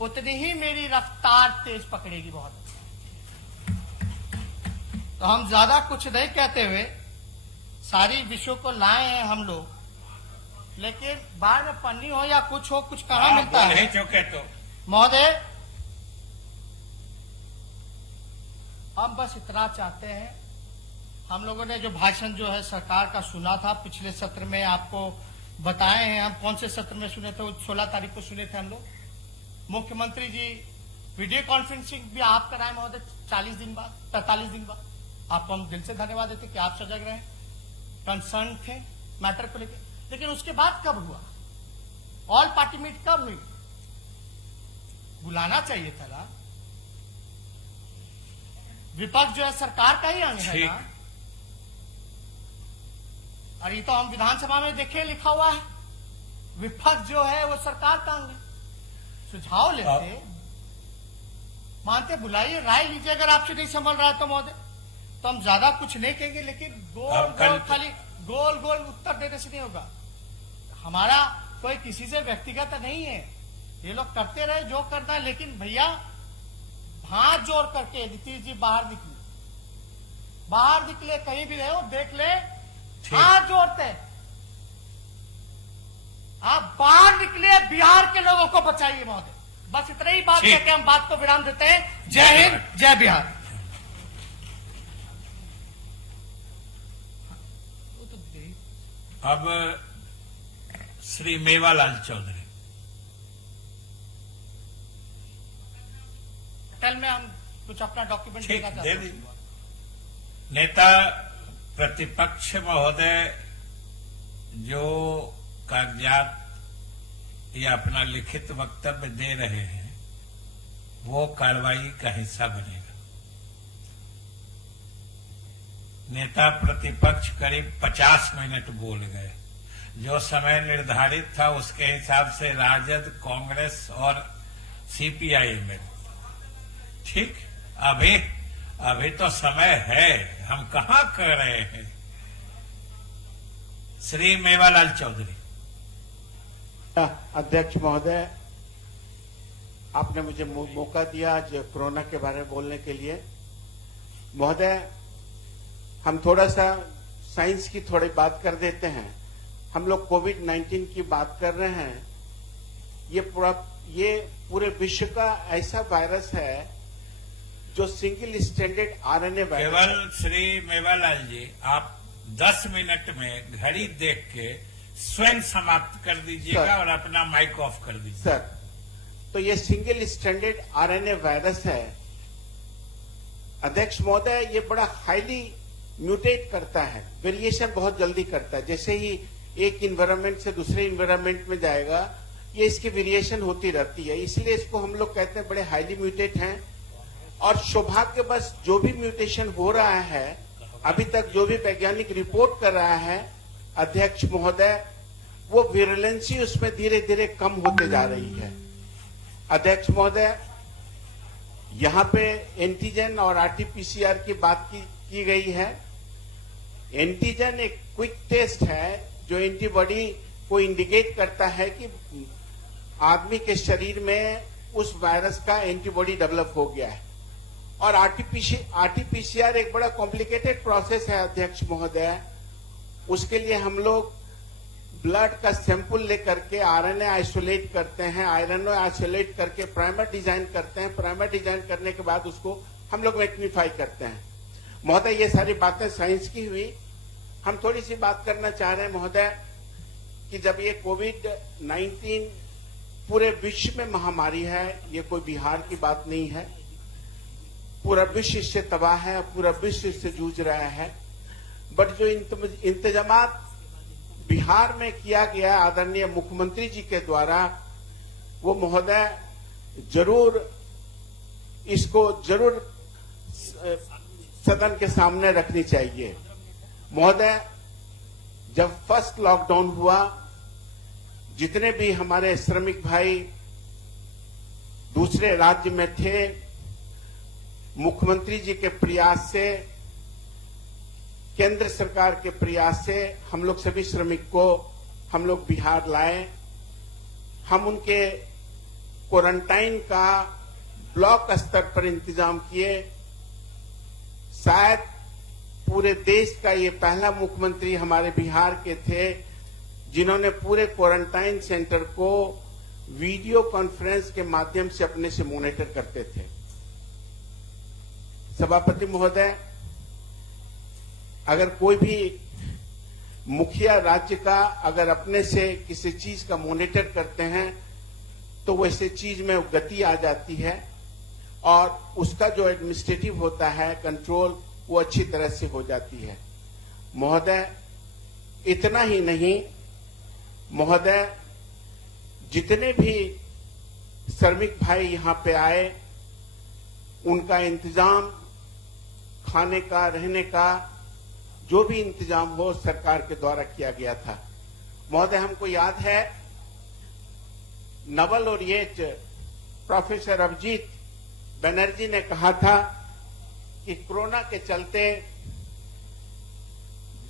उतनी ही मेरी रफ्तार तेज पकड़ेगी बहुत। तो हम ज्यादा कुछ नहीं कहते हुए सारी विषयों को लाए हैं हम लोग, लेकिन बाद में पन्नी हो या कुछ हो, कुछ कहाँ मिलता बोल है ही चुके तो महोदय। हम बस इतना चाहते हैं, हम लोगों ने जो भाषण जो है सरकार का सुना था पिछले सत्र में, आपको बताए हैं। हम कौन से सत्र में सुने थे? 16 तारीख को सुने थे हम लोग। मुख्यमंत्री जी वीडियो कॉन्फ्रेंसिंग भी आप कराए महोदय 40 दिन बाद, 45 दिन बाद। आपको हम दिल से धन्यवाद देते कि आप सजग रहे, कंसर्न थे मैटर को लेकर। लेकिन उसके बाद कब हुआ? ऑल पार्टी मीट कब हुई? बुलाना चाहिए था ना। विपक्ष जो है सरकार का ही अंग है ठीक। ना। और ये तो हम विधानसभा में देखे लिखा हुआ है, विपक्ष जो है वो सरकार का अंग है। सुझाव लेते, मानते, बुलाइए, राय लीजिए। अगर आपसे नहीं संभल रहा है तो महोदय, तो हम ज्यादा कुछ नहीं कहेंगे। लेकिन गोल गोल खाली गोल गोल उत्तर देने से नहीं होगा। हमारा कोई किसी से व्यक्तिगत नहीं है, ये लोग करते रहे जो करना है। लेकिन भैया हाथ जोड़ करके नीतीश जी बाहर निकले, कहीं भी रहे हो, देख ले, हाथ जोड़ते आप बाहर निकले, बिहार के लोगों को बचाइए महोदय। बस इतना ही बात कहकर हम बात को विराम देते हैं। जय हिंद, जय बिहार। अब श्री मेवालाल चौधरी। कल में हम कुछ अपना डॉक्यूमेंट ठीक, देना दे चाहते दीजिए। हैं। नेता प्रतिपक्ष महोदय जो कागजात या अपना लिखित वक्तव्य दे रहे हैं, वो कार्रवाई का हिस्सा बनेगा। नेता प्रतिपक्ष करीब 50 मिनट बोल गए। जो समय निर्धारित था उसके हिसाब से राजद, कांग्रेस और सीपीआई में। ठीक, अभी तो समय है, हम कहाँ कर रहे हैं। श्री मेवालाल चौधरी। अध्यक्ष महोदय, आपने मुझे मौका दिया आज कोरोना के बारे में बोलने के लिए। महोदय, हम थोड़ा सा साइंस की थोड़ी बात कर देते हैं। हम लोग कोविड-19 की बात कर रहे हैं। ये पूरे विश्व का ऐसा वायरस है जो सिंगल स्टैंडर्ड आरएनए वायरस है। केवल श्री मेवालाल जी, आप 10 मिनट में घड़ी देख के स्वयं समाप्त कर दीजिएगा सर। और अपना माइक ऑफ कर दीजिए। सर, तो ये सिंगल स्ट्रैंडेड आरएनए वायरस है। अध्यक्ष महोदय, ये बड़ा हाईली म्यूटेट करता है, वेरिएशन बहुत जल्दी करता है। जैसे ही एक इन्वायरमेंट से दूसरे इन्वायरमेंट में जाएगा, ये इसकी वेरिएशन होती रहती है। इसलिए इसको हम लोग कहते हैं बड़े हाईली म्यूटेट हैं। और सौभाग्यवश जो भी म्यूटेशन हो रहा है, अभी तक जो भी वैज्ञानिक रिपोर्ट कर रहा है अध्यक्ष महोदय, वो विरुलेंसी उसमें धीरे धीरे कम होते जा रही है। अध्यक्ष महोदय, यहाँ पे एंटीजन और आरटीपीसीआर की बात की गई है। एंटीजन एक क्विक टेस्ट है जो एंटीबॉडी को इंडिकेट करता है कि आदमी के शरीर में उस वायरस का एंटीबॉडी डेवलप हो गया है। और आरटीपीसीआर एक बड़ा कॉम्प्लिकेटेड प्रोसेस है अध्यक्ष महोदय। उसके लिए हम लोग ब्लड का सैंपल लेकर के आरएनए आइसोलेट करते हैं, आरएनए आइसोलेट करके प्राइमर डिजाइन करते हैं। प्राइमर डिजाइन करने के बाद उसको हम लोग मैग्नीफाई करते हैं। महोदय, ये सारी बातें साइंस की हुई। हम थोड़ी सी बात करना चाह रहे हैं महोदय कि जब ये कोविड-19 पूरे विश्व में महामारी है, ये कोई बिहार की बात नहीं है, पूरा विश्व इससे तबाह है, पूरा विश्व इससे जूझ रहा है। बट जो इंतजामात बिहार में किया गया आदरणीय मुख्यमंत्री जी के द्वारा, वो महोदय जरूर सदन के सामने रखनी चाहिए। महोदय, जब फर्स्ट लॉकडाउन हुआ, जितने भी हमारे श्रमिक भाई दूसरे राज्य में थे, मुख्यमंत्री जी के प्रयास से, केंद्र सरकार के प्रयास से हम लोग सभी श्रमिक को हम लोग बिहार लाए। हम उनके क्वारंटाइन का ब्लॉक स्तर पर इंतजाम किए। शायद पूरे देश का ये पहला मुख्यमंत्री हमारे बिहार के थे जिन्होंने पूरे क्वारंटाइन सेंटर को वीडियो कॉन्फ्रेंस के माध्यम से अपने से मॉनिटर करते थे। सभापति महोदय, अगर कोई भी मुखिया राज्य का अगर अपने से किसी चीज का मॉनिटर करते हैं तो वैसे चीज में गति आ जाती है और उसका जो एडमिनिस्ट्रेटिव होता है कंट्रोल, वो अच्छी तरह से हो जाती है। महोदय, इतना ही नहीं महोदय, जितने भी श्रमिक भाई यहाँ पे आए, उनका इंतजाम खाने का, रहने का, जो भी इंतजाम हो सरकार के द्वारा किया गया था। महोदय, हमको याद है Nobel laureate professor Abhijit Banerjee ने कहा था कि कोरोना के चलते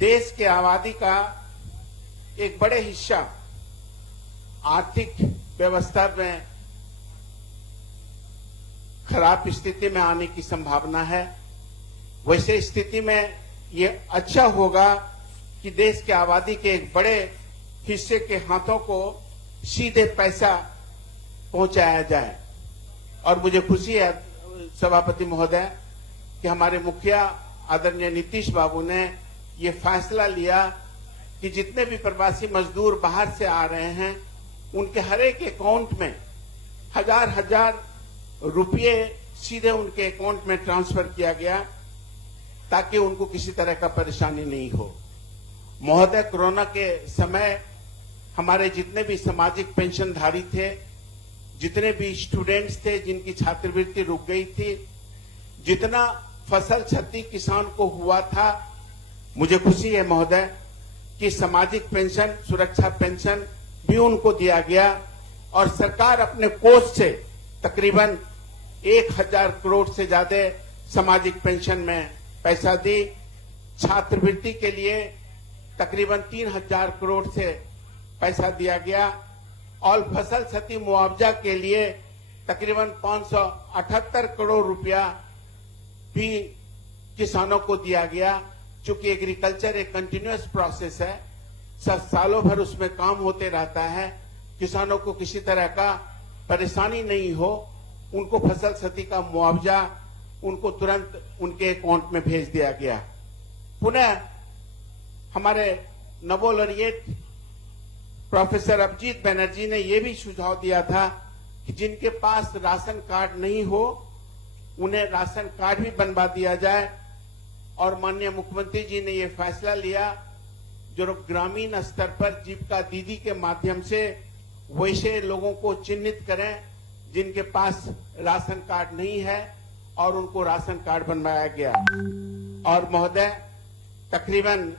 देश के आबादी का एक बड़े हिस्सा आर्थिक व्यवस्था में खराब स्थिति में आने की संभावना है। वैसे स्थिति में ये अच्छा होगा कि देश के आबादी के एक बड़े हिस्से के हाथों को सीधे पैसा पहुंचाया जाए। और मुझे खुशी है सभापति महोदय कि हमारे मुखिया आदरणीय नीतीश बाबू ने ये फैसला लिया कि जितने भी प्रवासी मजदूर बाहर से आ रहे हैं उनके हर एक अकाउंट में हजार रुपये सीधे उनके अकाउंट में ट्रांसफर किया गया ताकि उनको किसी तरह का परेशानी नहीं हो। महोदय, कोरोना के समय हमारे जितने भी सामाजिक पेंशनधारी थे, जितने भी स्टूडेंट्स थे जिनकी छात्रवृत्ति रुक गई थी, जितना फसल क्षति किसान को हुआ था, मुझे खुशी है महोदय कि सामाजिक पेंशन, सुरक्षा पेंशन भी उनको दिया गया और सरकार अपने कोष से तकरीबन 1000 करोड़ से ज्यादा सामाजिक पेंशन में पैसा दी। छात्रवृत्ति के लिए तकरीबन 3000 करोड़ से पैसा दिया गया और फसल क्षति मुआवजा के लिए तकरीबन 578 करोड़ रुपया भी किसानों को दिया गया। चूंकि एग्रीकल्चर एक कंटिन्यूअस प्रोसेस है, सालों भर उसमें काम होते रहता है, किसानों को किसी तरह का परेशानी नहीं हो, उनको फसल क्षति का मुआवजा उनको तुरंत उनके अकाउंट में भेज दिया गया। पुनः हमारे Nobel laureate professor Abhijit Banerjee ने यह भी सुझाव दिया था कि जिनके पास राशन कार्ड नहीं हो उन्हें राशन कार्ड भी बनवा दिया जाए। और माननीय मुख्यमंत्री जी ने ये फैसला लिया जो ग्रामीण स्तर पर जीविका दीदी के माध्यम से वैसे लोगों को चिन्हित करें जिनके पास राशन कार्ड नहीं है और उनको राशन कार्ड बनवाया गया। और महोदय, तकरीबन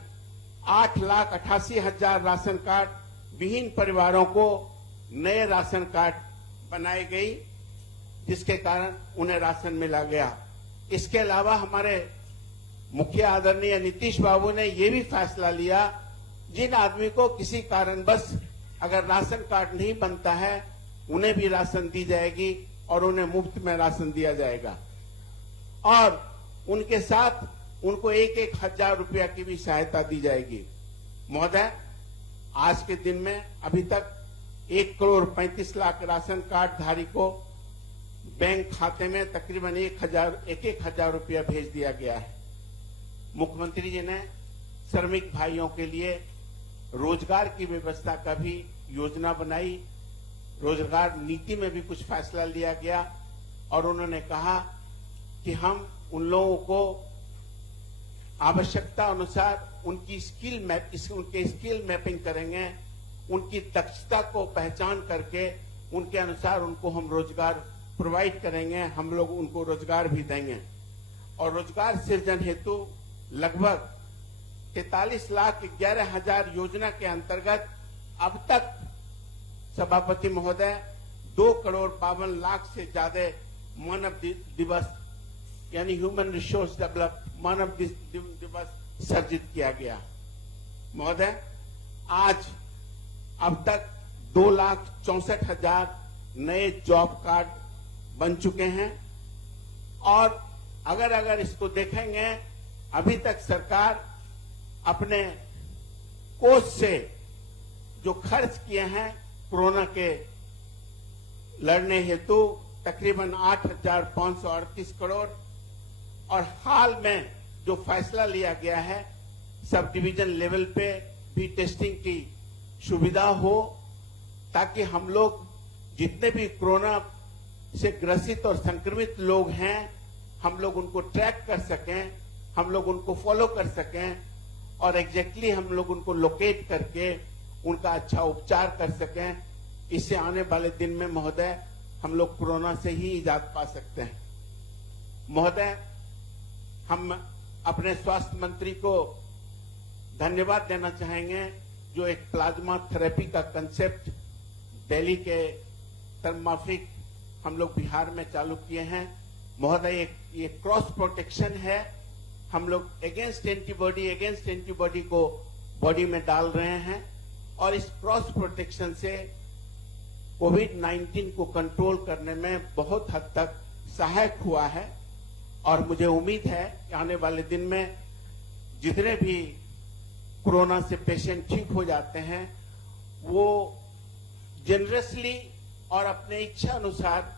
8,88,000 राशन कार्ड विहीन परिवारों को नए राशन कार्ड बनाए गई, जिसके कारण उन्हें राशन मिला गया। इसके अलावा हमारे मुखिया आदरणीय नीतीश बाबू ने यह भी फैसला लिया, जिन आदमी को किसी कारणवश अगर राशन कार्ड नहीं बनता है उन्हें भी राशन दी जाएगी और उन्हें मुफ्त में राशन दिया जाएगा। और उनके साथ उनको 1,000 रुपया की भी सहायता दी जाएगी। महोदय, आज के दिन में अभी तक 1,35,00,000 राशन कार्ड धारी को बैंक खाते में तकरीबन 1,000 रुपया भेज दिया गया है। मुख्यमंत्री जी ने श्रमिक भाइयों के लिए रोजगार की व्यवस्था का भी योजना बनाई। रोजगार नीति में भी कुछ फैसला लिया गया और उन्होंने कहा कि हम उन लोगों को आवश्यकता अनुसार उनके स्किल मैपिंग करेंगे, उनकी दक्षता को पहचान करके उनके अनुसार उनको हम रोजगार प्रोवाइड करेंगे, हम लोग उनको रोजगार भी देंगे। और रोजगार सृजन हेतु लगभग 43,11,000 योजना के अंतर्गत अब तक सभापति महोदय 2,52,00,000 से ज्यादा मानव दिवस यानी ह्यूमन रिसोर्स डेवलप मानव दिवस सर्जित किया गया। महोदय, आज अब तक 2,64,000 नए जॉब कार्ड बन चुके हैं। और अगर इसको देखेंगे, अभी तक सरकार अपने कोष से जो खर्च किए हैं कोरोना के लड़ने हेतु तकरीबन 8,538 करोड़, और हाल में जो फैसला लिया गया है सब डिवीजन लेवल पे भी टेस्टिंग की सुविधा हो, ताकि हम लोग जितने भी कोरोना से ग्रसित और संक्रमित लोग हैं हम लोग उनको ट्रैक कर सकें, हम लोग उनको फॉलो कर सकें और एग्जैक्टली हम लोग उनको लोकेट करके उनका अच्छा उपचार कर सकें। इससे आने वाले दिन में महोदय हम लोग कोरोना से ही इजाद पा सकते हैं। महोदय, हम अपने स्वास्थ्य मंत्री को धन्यवाद देना चाहेंगे जो एक प्लाज्मा थेरेपी का कंसेप्ट दिल्ली के थर्माफिक हम लोग बिहार में चालू किए हैं। महोदय, ये क्रॉस प्रोटेक्शन है, हम लोग अगेंस्ट एंटीबॉडी को बॉडी में डाल रहे हैं और इस क्रॉस प्रोटेक्शन से कोविड-19 को कंट्रोल करने में बहुत हद तक सहायक हुआ है। और मुझे उम्मीद है कि आने वाले दिन में जितने भी कोरोना से पेशेंट ठीक हो जाते हैं वो जेनरसली और अपने इच्छा अनुसार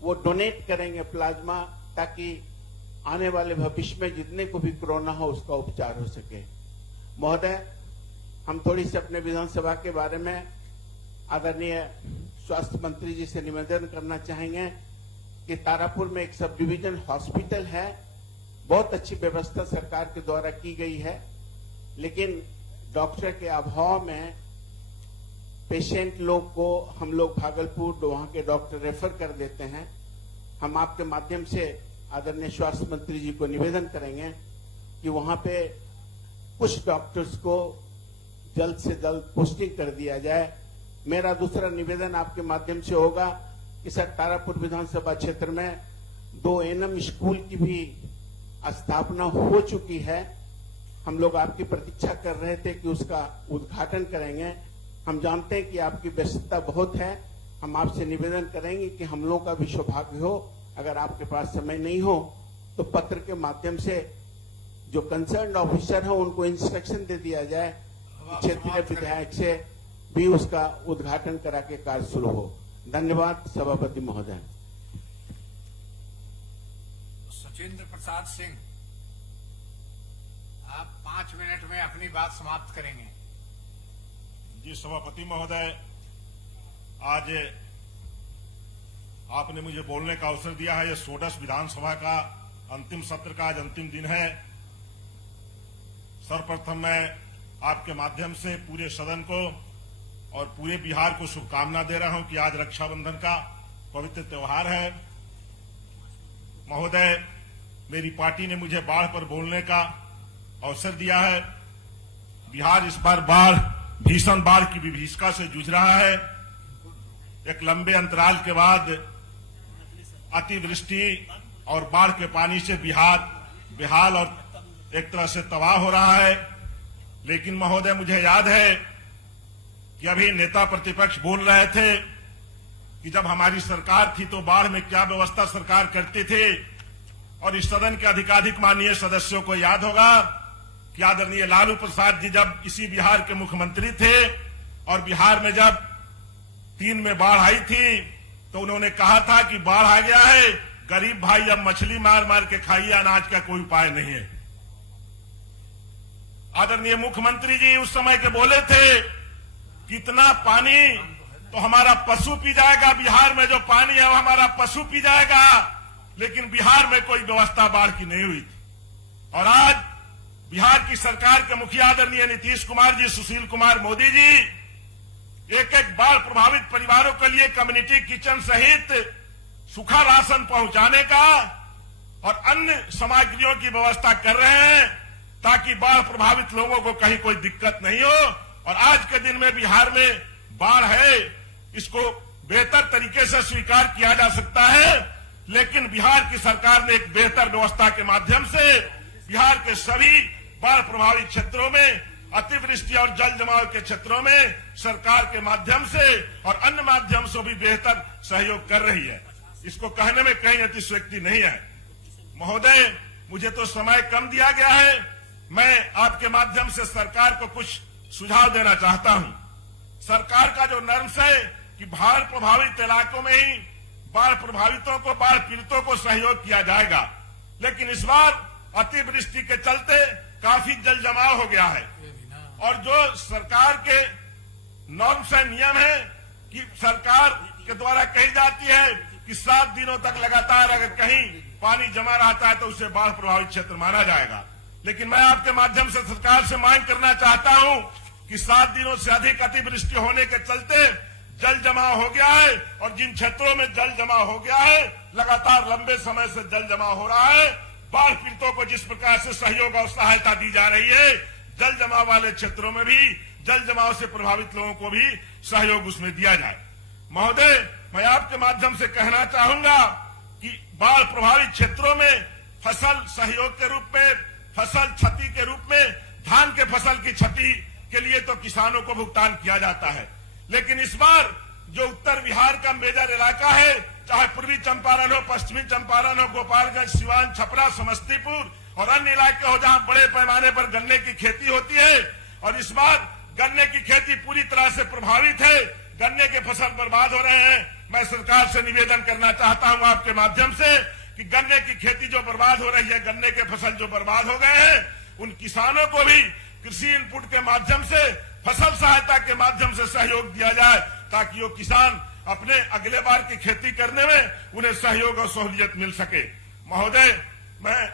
वो डोनेट करेंगे प्लाज्मा, ताकि आने वाले भविष्य में जितने को भी कोरोना हो उसका उपचार हो सके। महोदय, हम थोड़ी सी अपने विधानसभा के बारे में आदरणीय स्वास्थ्य मंत्री जी से निवेदन करना चाहेंगे कि तारापुर में एक सब डिवीजन हॉस्पिटल है, बहुत अच्छी व्यवस्था सरकार के द्वारा की गई है, लेकिन डॉक्टर के अभाव में पेशेंट लोग को हम लोग भागलपुर वहां के डॉक्टर रेफर कर देते हैं। हम आपके माध्यम से आदरणीय स्वास्थ्य मंत्री जी को निवेदन करेंगे कि वहां पे कुछ डॉक्टर्स को जल्द से जल्द पोस्टिंग कर दिया जाए। मेरा दूसरा निवेदन आपके माध्यम से होगा कि सर, तारापुर विधानसभा क्षेत्र में 2 एनएम स्कूल की भी स्थापना हो चुकी है। हम लोग आपकी प्रतीक्षा कर रहे थे कि उसका उद्घाटन करेंगे। हम जानते हैं कि आपकी व्यस्तता बहुत है, हम आपसे निवेदन करेंगे कि हम लोगों का भी सौभाग्य हो, अगर आपके पास समय नहीं हो तो पत्र के माध्यम से जो कंसर्न ऑफिसर है उनको इंस्ट्रक्शन दे दिया जाए, क्षेत्रीय विधायक से भी उसका उद्घाटन करा के कार्य शुरू हो। धन्यवाद सभापति महोदय। सुचिंद्र प्रसाद सिंह, आप 5 मिनट में अपनी बात समाप्त करेंगे। जी सभापति महोदय, आज आपने मुझे बोलने का अवसर दिया है। यह षोडश विधानसभा का अंतिम सत्र का आज अंतिम दिन है। सर्वप्रथम मैं आपके माध्यम से पूरे सदन को और पूरे बिहार को शुभकामना दे रहा हूं कि आज रक्षाबंधन का पवित्र त्योहार है। महोदय, मेरी पार्टी ने मुझे बाढ़ पर बोलने का अवसर दिया है। बिहार इस बार भीषण बाढ़ की विभीषिका से जूझ रहा है। एक लंबे अंतराल के बाद अतिवृष्टि और बाढ़ के पानी से बिहार बेहाल और एक तरह से तबाह हो रहा है। लेकिन महोदय, मुझे याद है कि अभी नेता प्रतिपक्ष बोल रहे थे कि जब हमारी सरकार थी तो बाढ़ में क्या व्यवस्था सरकार करती थी। और इस सदन के अधिकाधिक माननीय सदस्यों को याद होगा कि आदरणीय लालू प्रसाद जी जब इसी बिहार के मुख्यमंत्री थे और बिहार में जब 3 में बाढ़ आई थी तो उन्होंने कहा था कि बाढ़ आ गया है, गरीब भाई अब मछली मार मार के खाइए, अनाज का कोई उपाय नहीं है। आदरणीय मुख्यमंत्री जी उस समय के बोले थे कि इतना पानी तो हमारा पशु पी जाएगा, बिहार में जो पानी है वो हमारा पशु पी जाएगा। लेकिन बिहार में कोई व्यवस्था बाढ़ की नहीं हुई थी। और आज बिहार की सरकार के मुखिया आदरणीय नीतीश कुमार जी, सुशील कुमार मोदी जी एक एक बाढ़ प्रभावित परिवारों के लिए कम्युनिटी किचन सहित सूखा राशन पहुंचाने का और अन्य सामग्रियों की व्यवस्था कर रहे हैं ताकि बाढ़ प्रभावित लोगों को कहीं कोई दिक्कत नहीं हो। और आज के दिन में बिहार में बाढ़ है, इसको बेहतर तरीके से स्वीकार किया जा सकता है। लेकिन बिहार की सरकार ने एक बेहतर व्यवस्था के माध्यम से बिहार के सभी बाढ़ प्रभावित क्षेत्रों में, अतिवृष्टि और जल जमाव के क्षेत्रों में सरकार के माध्यम से और अन्य माध्यम से भी बेहतर सहयोग कर रही है। इसको कहने में कहीं अतिशयोक्ति नहीं है। महोदय, मुझे तो समय कम दिया गया है। मैं आपके माध्यम से सरकार को कुछ सुझाव देना चाहता हूं। सरकार का जो नर्म्स है कि बाढ़ प्रभावित इलाकों में ही बाढ़ प्रभावितों को, बाढ़ पीड़ितों को सहयोग किया जाएगा। लेकिन इस बार अतिवृष्टि के चलते काफी जल जमाव हो गया है और जो सरकार के नॉर्म्स है, नियम है कि सरकार के द्वारा कही जाती है कि 7 दिनों तक लगातार अगर कहीं पानी जमा रहता है तो उसे बाढ़ प्रभावित क्षेत्र माना जाएगा। लेकिन मैं आपके माध्यम से सरकार से मांग करना चाहता हूं कि 7 दिनों से अधिक अतिवृष्टि होने के चलते जल जमाव हो गया है और जिन क्षेत्रों में जल जमा हो गया है, लगातार लंबे समय से जल जमा हो रहा है, बाढ़ पीड़ितों को जिस प्रकार से सहयोग और सहायता दी जा रही है, जल जमाव वाले क्षेत्रों में भी जल जमाव से प्रभावित लोगों को भी सहयोग उसमें दिया जाए। महोदय, मैं आपके माध्यम से कहना चाहूंगा कि बाढ़ प्रभावित क्षेत्रों में फसल सहयोग के रूप में, फसल क्षति के रूप में धान के फसल की क्षति के लिए तो किसानों को भुगतान किया जाता है। लेकिन इस बार जो उत्तर बिहार का मेजर इलाका है, चाहे पूर्वी चंपारण हो, पश्चिमी चंपारण हो, गोपालगंज, सिवान, छपरा, समस्तीपुर और अन्य इलाके हो जहां बड़े पैमाने पर गन्ने की खेती होती है, और इस बार गन्ने की खेती पूरी तरह से प्रभावित है, गन्ने के फसल बर्बाद हो रहे हैं। मैं सरकार से निवेदन करना चाहता हूं आपके माध्यम से कि गन्ने की खेती जो बर्बाद हो रही है, गन्ने के फसल जो बर्बाद हो गए हैं, उन किसानों को भी कृषि इनपुट के माध्यम से, फसल सहायता के माध्यम से सहयोग दिया जाए ताकि वो किसान अपने अगले बार की खेती करने में उन्हें सहयोग और सहूलियत मिल सके। महोदय, मैं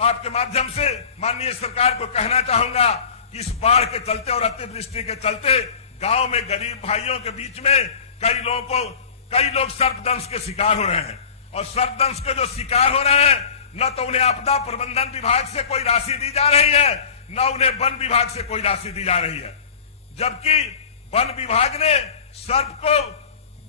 आपके माध्यम से माननीय सरकार को कहना चाहूंगा कि इस बाढ़ के चलते और अतिवृष्टि के चलते गांव में गरीब भाइयों के बीच में कई लोग सर्पदंश के शिकार हो रहे हैं। और सर्पदंश के जो शिकार हो रहे हैं, न तो उन्हें आपदा प्रबंधन विभाग से कोई राशि दी जा रही है, न उन्हें वन विभाग से कोई राशि दी जा रही है। जबकि वन विभाग ने सर्प को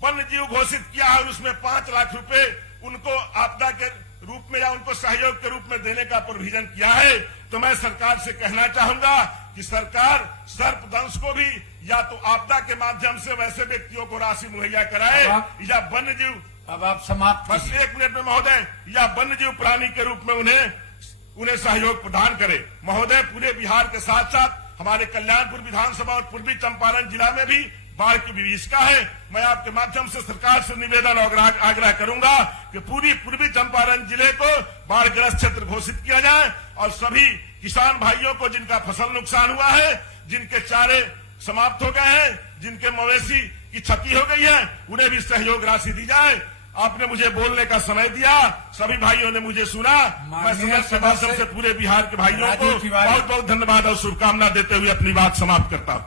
वन्य जीव घोषित किया है और उसमें 5 लाख रुपए उनको आपदा के रूप में या उनको सहयोग के रूप में देने का प्रोविजन किया है। तो मैं सरकार से कहना चाहूंगा कि सरकार सर्पदंश को भी या तो आपदा के माध्यम से वैसे व्यक्तियों को राशि मुहैया कराए या वन्य जीव, अब आप समाप्त बस 1 मिनट में महोदय, या वन्य जीव प्राणी के रूप में उन्हें सहयोग प्रदान करे। महोदय, पूरे बिहार के साथ साथ हमारे कल्याणपुर विधानसभा और पूर्वी चंपारण जिला में भी बाढ़ की विभीषिका है। मैं आपके माध्यम से सरकार से निवेदन और आग्रह करूंगा कि पूर्वी चंपारण जिले को बाढ़ग्रस्त क्षेत्र घोषित किया जाए और सभी किसान भाइयों को जिनका फसल नुकसान हुआ है, जिनके चारे समाप्त हो गए हैं, जिनके मवेशी की क्षति हो गई है, उन्हें भी सहयोग राशि दी जाए। आपने मुझे बोलने का समय दिया, सभी भाइयों ने मुझे सुना। मैं माननीय समस्त के माध्यम सदस्य से पूरे बिहार के भाइयों को राजीव तिवारी। बहुत बहुत धन्यवाद और शुभकामना देते हुए अपनी बात समाप्त करता हूं।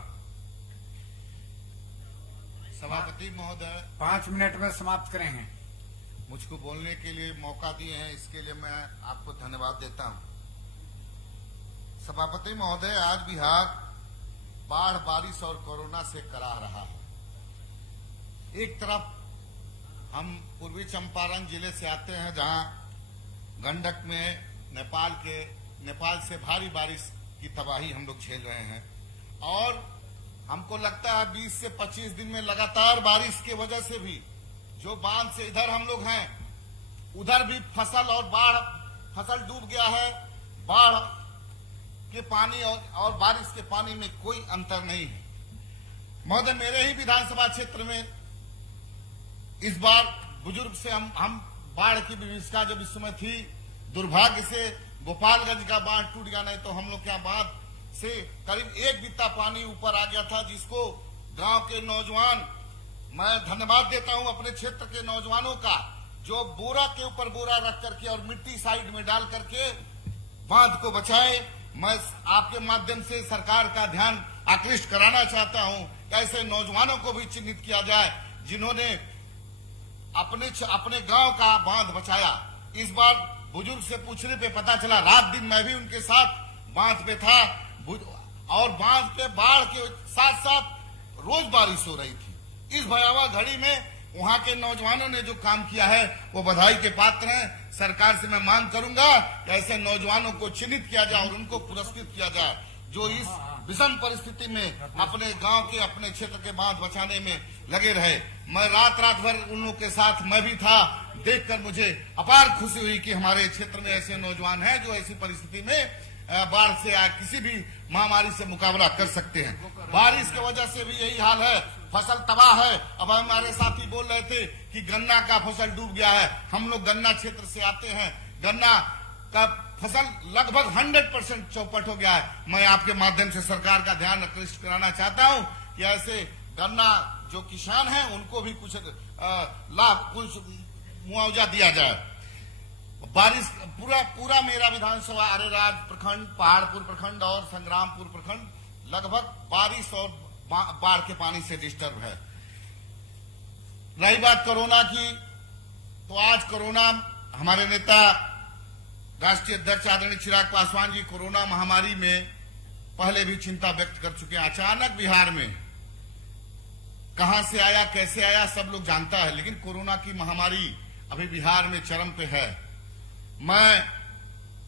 सभापति महोदय, 5 मिनट में समाप्त करेंगे। मुझको बोलने के लिए मौका दिए हैं, इसके लिए मैं आपको धन्यवाद देता हूं। सभापति महोदय, आज बिहार बाढ़, बारिश और कोरोना से करा रहा है। एक तरफ हम पूर्वी चंपारण जिले से आते हैं, जहां गंडक में नेपाल से भारी बारिश की तबाही हम लोग झेल रहे हैं, और हमको लगता है 20 से 25 दिन में लगातार बारिश की वजह से भी जो बांध से इधर हम लोग हैं, उधर भी फसल डूब गया है। बाढ़ के पानी और बारिश के पानी में कोई अंतर नहीं है। महोदय, मेरे ही विधानसभा क्षेत्र में इस बार बुजुर्ग से हम बाढ़ की विभीषिका जब इस समय थी, दुर्भाग्य से गोपालगंज का बांध टूट गया, नहीं तो हम लोग क्या बांध से करीब 1 बित्ता पानी ऊपर आ गया था, जिसको गांव के नौजवान, मैं धन्यवाद देता हूं अपने क्षेत्र के नौजवानों का, जो बोरा के ऊपर बोरा रख करके और मिट्टी साइड में डाल करके बांध को बचाए। मैं आपके माध्यम से सरकार का ध्यान आकृष्ट कराना चाहता हूं कि ऐसे नौजवानों को भी चिन्हित किया जाए जिन्होंने अपने गांव का बांध बचाया। इस बार बुजुर्ग से पूछने पे पता चला, रात दिन मैं भी उनके साथ बांध पे था, और बांध पे बाढ़ के साथ साथ रोज बारिश हो रही थी। इस भयावह घड़ी में वहां के नौजवानों ने जो काम किया है वो बधाई के पात्र हैं। सरकार से मैं मांग करूंगा कि ऐसे नौजवानों को चिन्हित किया जाए और उनको पुरस्कृत किया जाए, जो इस विषम परिस्थिति में अपने गांव के, अपने क्षेत्र के बांध बचाने में लगे रहे। मैं रात भर उन लोगों के साथ मैं भी था, देखकर मुझे अपार खुशी हुई कि हमारे क्षेत्र में ऐसे नौजवान हैं जो ऐसी परिस्थिति में बाढ़ से या किसी भी महामारी से मुकाबला कर सकते हैं। बारिश की वजह से भी यही हाल है, फसल तबाह है। अब हमारे साथी बोल रहे थे कि गन्ना का फसल डूब गया है। हम लोग गन्ना क्षेत्र से आते हैं, गन्ना का फसल लगभग 100% चौपट हो गया है। मैं आपके माध्यम से सरकार का ध्यान आकृष्ट कराना चाहता हूं कि ऐसे गन्ना जो किसान हैं उनको भी कुछ लाभ, कुछ मुआवजा दिया जाए। बारिश पूरा मेरा विधानसभा अरेराज प्रखंड, पहाड़पुर प्रखंड और संग्रामपुर प्रखंड लगभग बारिश और बाढ़ के पानी से डिस्टर्ब है। रही बात कोरोना की, तो आज कोरोना, हमारे नेता राष्ट्रीय अध्यक्ष आदरणीय चिराग पासवान जी कोरोना महामारी में पहले भी चिंता व्यक्त कर चुके हैं। अचानक बिहार में कहां से आया, कैसे आया, सब लोग जानता है, लेकिन कोरोना की महामारी अभी बिहार में चरम पे है। मैं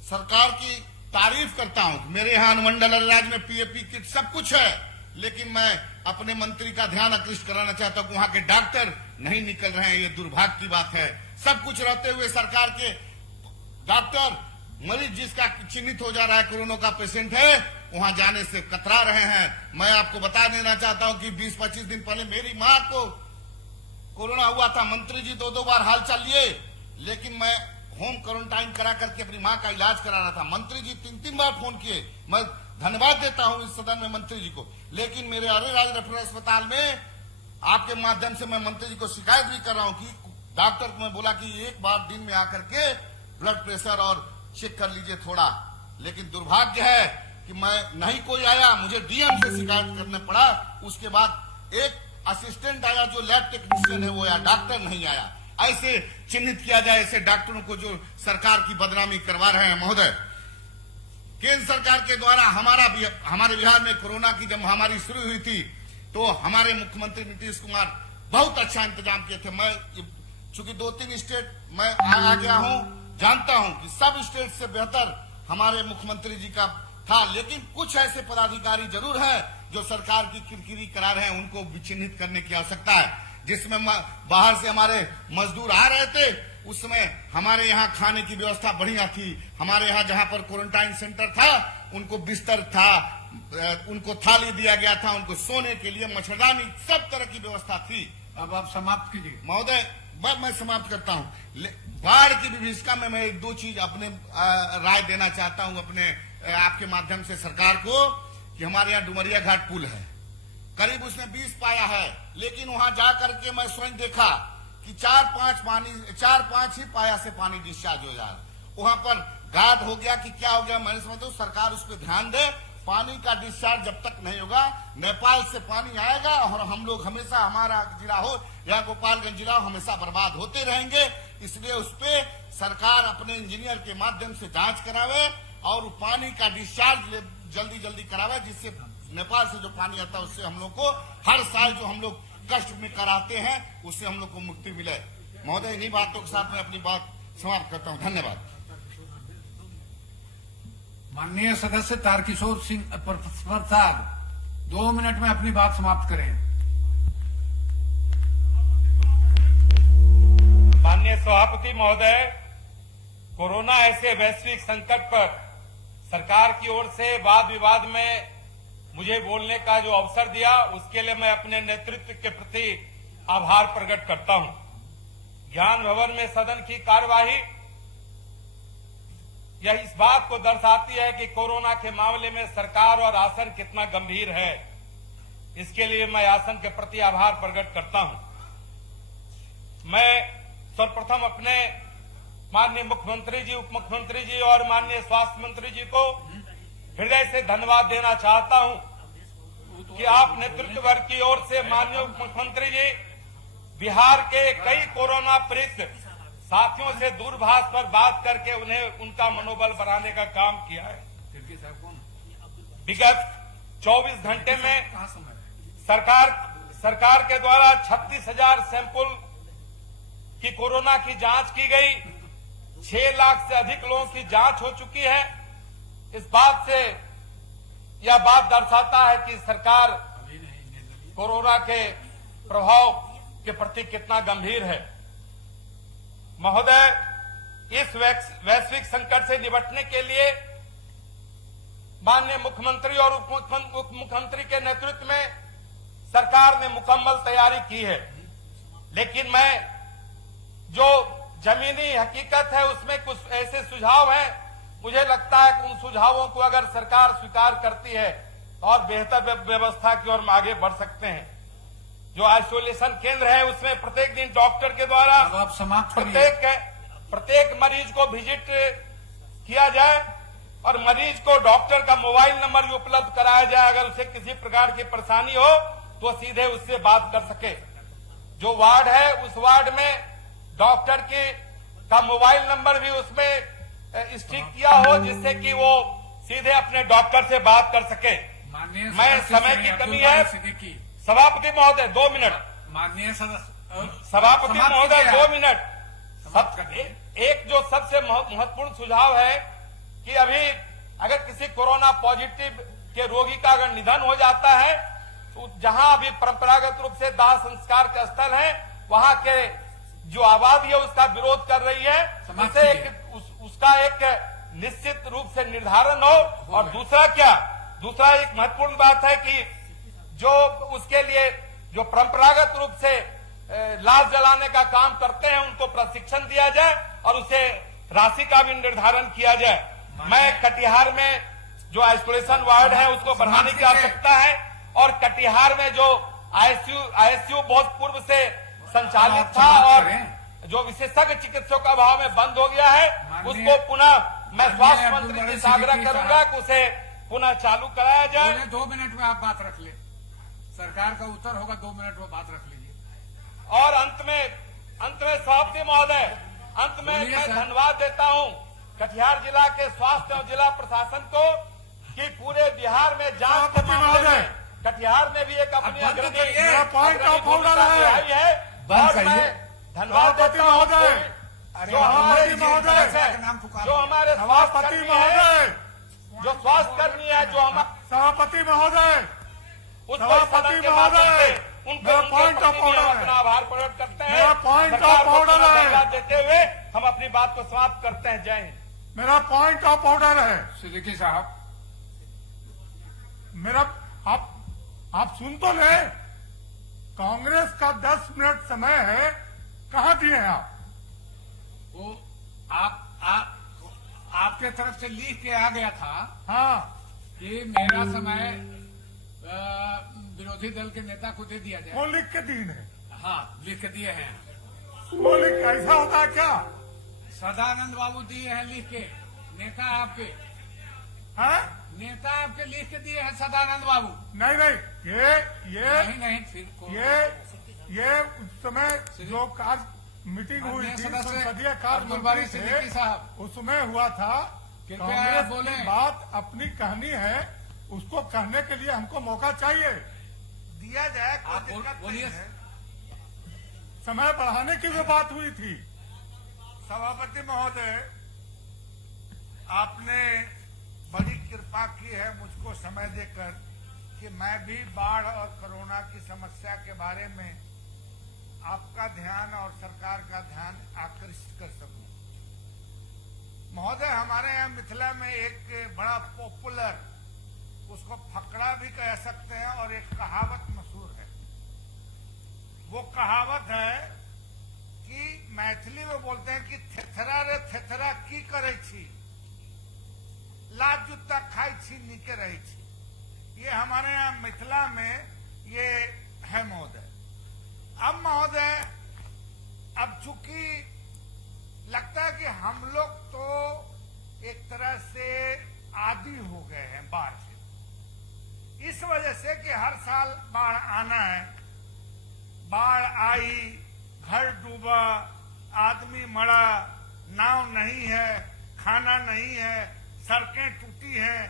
सरकार की तारीफ करता हूं। मेरे यहां अनुमंडल अरेराज में पीएपी किट सब कुछ है, लेकिन मैं अपने मंत्री का ध्यान आकृष्ट कराना चाहता हूं कि वहां के डॉक्टर नहीं निकल रहे हैं। ये दुर्भाग्य की बात है। सब कुछ रहते हुए सरकार के डॉक्टर मरीज जिसका चिन्हित हो जा रहा है कोरोना का पेशेंट है, वहां जाने से कतरा रहे हैं। मैं आपको बता देना चाहता हूं कि 20-25 दिन पहले मेरी मां को कोरोना हुआ था। मंत्री जी 2-2 बार हालचाल लिए, लेकिन मैं होम क्वारंटाइन करा करके अपनी मां का इलाज करा रहा था। मंत्री जी 3-3 बार फोन किए। मैं धन्यवाद देता हूं इस सदन में मंत्री जी को, लेकिन मेरे अरेराज रेफरल अस्पताल में आपके माध्यम से मैं मंत्री जी को शिकायत भी कर रहा हूं कि डॉक्टर को मैं बोला कि एक बार दिन में आकर के ब्लड प्रेशर और चेक कर लीजिए थोड़ा, लेकिन दुर्भाग्य है कि मैं नहीं कोई आया। मुझे डीएम से शिकायत करने पड़ा। उसके बाद एक असिस्टेंट आया जो लैब टेक्नीशियन है, वो आया, डॉक्टर नहीं आया। ऐसे चिन्हित किया जाए ऐसे डॉक्टरों को जो सरकार की बदनामी करवा रहे हैं। महोदय, केंद्र सरकार के द्वारा हमारे बिहार में कोरोना की जब महामारी शुरू हुई थी, तो हमारे मुख्यमंत्री नीतीश कुमार बहुत अच्छा इंतजाम किए थे। मैं चूंकि 2-3 स्टेट मैं आ गया हूं, जानता हूं कि सब स्टेट से बेहतर हमारे मुख्यमंत्री जी का था, लेकिन कुछ ऐसे पदाधिकारी जरूर हैं जो सरकार की किरकिरी करा रहे हैं। उनको भी चिन्हित करने की आवश्यकता है। जिसमें बाहर से हमारे मजदूर आ रहे थे, उस समय हमारे यहाँ खाने की व्यवस्था बढ़िया थी। हमारे यहाँ जहाँ पर क्वारंटाइन सेंटर था, उनको बिस्तर था, उनको थाली दिया गया था, उनको सोने के लिए मच्छरदानी, सब तरह की व्यवस्था थी। अब आप समाप्त कीजिए। महोदय, मैं समाप्त करता हूं। बाढ़ की विभीषिका में मैं 1-2 चीज अपने राय देना चाहता हूं अपने आपके माध्यम से सरकार को, कि हमारे यहाँ डुमरिया घाट पुल है, करीब उसने 20 पाया है, लेकिन वहां जाकर के मैं स्वयं देखा कि 4-5 ही पाया से पानी डिस्चार्ज हो जा रहा है। वहां पर गाद हो गया कि क्या हो गया, मैं समझता हूँ सरकार उस पर ध्यान दे। पानी का डिस्चार्ज जब तक नहीं होगा, नेपाल से पानी आएगा और हम लोग हमेशा, हमारा जिला हो या गोपालगंज जिला हो, हमेशा बर्बाद होते रहेंगे। इसलिए उस पे सरकार अपने इंजीनियर के माध्यम से जांच करावे और पानी का डिस्चार्ज जल्दी करावे, जिससे नेपाल से जो पानी आता है उससे हम लोग को हर साल जो हम लोग कष्ट में कराते हैं उससे हम लोग को मुक्ति मिले। महोदय, इन्हीं बातों के साथ मैं अपनी बात समाप्त करता हूं। धन्यवाद। माननीय सदस्य तारकिशोर सिंह प्रसाद 2 मिनट में अपनी बात समाप्त करें। माननीय सभापति महोदय, कोरोना ऐसे वैश्विक संकट पर सरकार की ओर से वाद विवाद में मुझे बोलने का जो अवसर दिया, उसके लिए मैं अपने नेतृत्व के प्रति आभार प्रकट करता हूं। ज्ञान भवन में सदन की कार्यवाही यह इस बात को दर्शाती है कि कोरोना के मामले में सरकार और आसन कितना गंभीर है। इसके लिए मैं आसन के प्रति आभार प्रकट करता हूं। मैं सर्वप्रथम अपने माननीय मुख्यमंत्री जी, उप मुख्यमंत्री जी और माननीय स्वास्थ्य मंत्री जी को हृदय से धन्यवाद देना चाहता हूं कि आप नेतृत्व वर्ग की ओर से माननीय उप मुख्यमंत्री जी बिहार के कई कोरोना पीड़ित साथियों से दूरभाष पर बात करके उन्हें उनका मनोबल बढ़ाने का काम किया है। विगत 24 घंटे में सरकार के द्वारा 36,000 सैंपल की कोरोना की जांच की गई। 6 लाख से अधिक लोगों की जांच हो चुकी है। इस बात से यह बात दर्शाता है कि सरकार कोरोना के प्रभाव के प्रति कितना गंभीर है। महोदय, इस वैश्विक संकट से निपटने के लिए माननीय मुख्यमंत्री और उप मुख्यमंत्री के नेतृत्व में सरकार ने मुकम्मल तैयारी की है। लेकिन मैं जो जमीनी हकीकत है उसमें कुछ ऐसे सुझाव हैं, मुझे लगता है कि उन सुझावों को अगर सरकार स्वीकार करती है और बेहतर व्यवस्था की ओर आगे बढ़ सकते हैं। जो आइसोलेशन केंद्र है उसमें प्रत्येक दिन डॉक्टर के द्वारा आप समाप्त करिए। प्रत्येक मरीज को विजिट किया जाए और मरीज को डॉक्टर का मोबाइल नंबर भी उपलब्ध कराया जाए। अगर उसे किसी प्रकार की परेशानी हो तो सीधे उससे बात कर सके। जो वार्ड है उस वार्ड में डॉक्टर का मोबाइल नंबर भी उसमें स्टिक किया हो, जिससे कि वो सीधे अपने डॉक्टर से बात कर सके। मैं समय की कमी है, सभापति महोदय 2 मिनट। माननीय सदस्य सभापति महोदय 2 मिनट। एक जो सबसे महत्वपूर्ण सुझाव है कि अभी अगर किसी कोरोना पॉजिटिव के रोगी का अगर निधन हो जाता है तो जहां अभी परंपरागत रूप से दाह संस्कार का स्थल है, वहां के जो आबादी है उसका विरोध कर रही है। उसका एक निश्चित रूप से निर्धारण हो। और दूसरा एक महत्वपूर्ण बात है कि जो उसके लिए जो परंपरागत रूप से लाश जलाने का काम करते हैं उनको प्रशिक्षण दिया जाए और उसे राशि का भी निर्धारण किया जाए। मैं कटिहार में जो आइसोलेशन वार्ड है उसको बढ़ाने की आवश्यकता है और कटिहार में जो आईसीयू बहुत पूर्व से संचालित था और जो विशेषज्ञ चिकित्सकों का अभाव में बंद हो गया है, उसको पुनः मैं स्वास्थ्य मंत्री जी से आग्रह करूंगा कि उसे पुनः चालू कराया जाए। 2 मिनट में आप बात रख ले, सरकार का उत्तर होगा, 2 मिनट में बात रख लीजिए। और अंत में सभापति महोदय, अंत में मैं धन्यवाद देता हूं कटिहार जिला के स्वास्थ्य और जिला प्रशासन को कि पूरे बिहार में जांच के मामले में कटिहार में भी एक अपनी अग्रणी भूमिका निभाई है। और मैं धन्यवाद देता हूं जो हमारे जो हमारे स्वास्थ्यकर्मी है, जो स्वास्थ्यकर्मी है, जो हमारे सभापति महोदय, सभापति महोदय, उनका पॉइंट ऑफ ऑर्डर अपना आभार प्रकट करते हैं। पॉइंट ऑफ ऑर्डर है, धन्यवाद देते हुए हम अपनी बात को समाप्त करते हैं। जय हिंद। मेरा पॉइंट ऑफ ऑर्डर है। सिद्दीकी साहब, मेरा आप सुन तो ले, कांग्रेस का 10 मिनट समय है, कहाँ दिए हैं आप? वो आपके तरफ से लिख के आ गया था। हाँ, कि मेरा समय विरोधी दल के नेता को दे दिया जाए। वो लिख के दी है। हाँ, लिख के दिए हैं। बोले कैसा होता है क्या सदानंद बाबू दिए हैं लिख के, नेता आपके है? लिख के दिए हैं सदानंद बाबू। नहीं नहीं नहीं फिर ये उस समय जो कार्य मीटिंग हुई थी संसदीय कार्य अब्दुल बारी मंत्री सिद्दीकी थे, साहब उसमें हुआ था कृपया कांग्रेस बोलें। की बात अपनी कहनी है, उसको कहने के लिए हमको मौका चाहिए। दिया जाए, कोई आप दिक्कत नहीं बोलिए। है। समय बढ़ाने की भी बात हुई थी। सभापति महोदय, आपने बड़ी कृपा की है मुझको समय देकर कि मैं भी बाढ़ और कोरोना की समस्या के बारे में आपका ध्यान और सरकार का ध्यान आकर्षित कर सकूं। महोदय, हमारे यहाँ मिथिला में एक बड़ा पॉपुलर, उसको फकड़ा भी कह सकते हैं, और एक कहावत मशहूर है। वो कहावत है कि मैथिली में बोलते हैं कि थेथरा रे थेथरा की करे छी, लाज जूता खाई छी नीके रही छी। ये हमारे यहाँ मिथिला में ये है महोदय। अब महोदय, अब चूंकि लगता है कि हम लोग तो एक तरह से आदी हो गए हैं बाढ़ से, इस वजह से कि हर साल बाढ़ आना है। बाढ़ आई, घर डूबा, आदमी मरा, नाव नहीं है, खाना नहीं है, सड़कें टूटी हैं,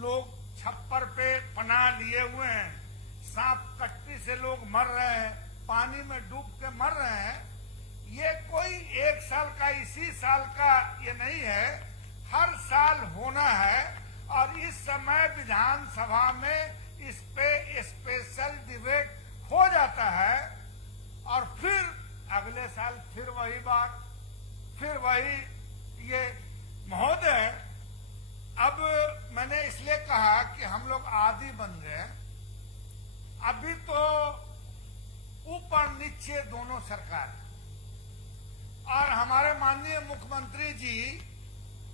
लोग छप्पर पे पनाह लिए हुए हैं, सांप कट्टी से लोग मर रहे हैं, पानी में डूब के मर रहे हैं। ये कोई एक साल का, इसी साल का ये नहीं है, हर साल होना है। और इस समय विधानसभा में इस पे स्पेशल डिबेट हो जाता है, और फिर अगले साल फिर वही बात, फिर वही ये। महोदय, अब मैंने इसलिए कहा कि हम लोग आदी बन गए। अभी तो ऊपर नीचे दोनों सरकार, और हमारे माननीय मुख्यमंत्री जी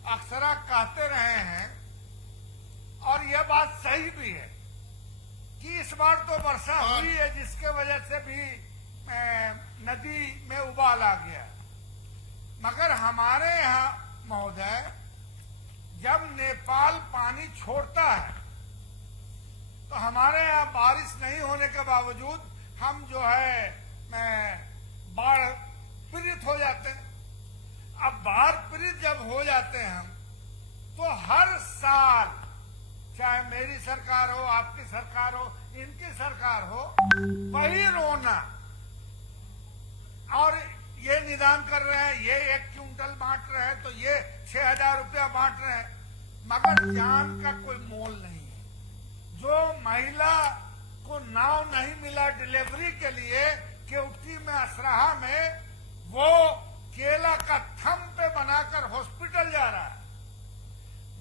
अक्सर कहते रहे हैं, और यह बात सही भी है कि इस बार तो वर्षा हुई है, जिसके वजह से भी नदी में उबाल आ गया। मगर हमारे यहाँ महोदय, जब नेपाल पानी छोड़ता है तो हमारे यहाँ बारिश नहीं होने के बावजूद हम जो है बाढ़ पीड़ित हो जाते हैं। अब बाढ़ पीड़ित जब हो जाते हैं हम, तो हर साल, चाहे मेरी सरकार हो, आपकी सरकार हो, इनकी सरकार हो, वही रोना, और ये निदान कर रहे हैं, ये 1 क्विंटल बांट रहे हैं, तो ये 6,000 रुपया बांट रहे हैं, मगर जान का कोई मोल नहीं है। जो महिला को नाव नहीं मिला डिलीवरी के लिए केवटी में, असराहा में, वो केला का थम पे बनाकर हॉस्पिटल जा रहा है।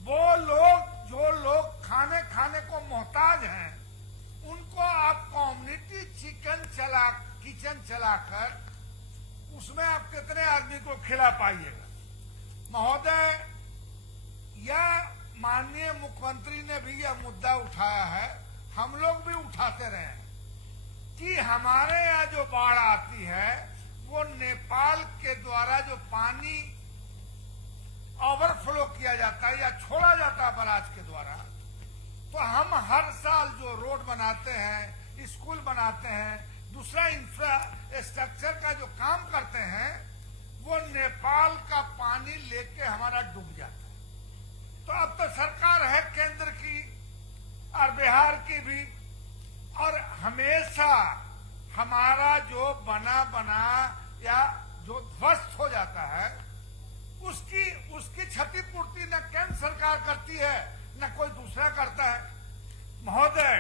वो लोग, जो लोग खाने को मोहताज हैं, उनको आप कम्युनिटी किचन चलाकर उसमें आप कितने आदमी को खिला पाइएगा। महोदय, यह माननीय मुख्यमंत्री ने भी यह मुद्दा उठाया है, हम लोग भी उठाते रहे हैं कि हमारे यहाँ जो बाढ़ आती है वो नेपाल के द्वारा जो पानी ओवरफ्लो किया जाता है या छोड़ा जाता है बराज के द्वारा, तो हम हर साल जो रोड बनाते हैं, स्कूल बनाते हैं, दूसरा इंफ्रास्ट्रक्चर का जो काम करते हैं, वो नेपाल का पानी लेके हमारा डूब जाता है। तो अब तो सरकार है केंद्र की और बिहार की भी, और हमेशा हमारा जो बना या जो ध्वस्त हो जाता है, उसकी क्षतिपूर्ति न केंद्र सरकार करती है न कोई दूसरा करता है। महोदय,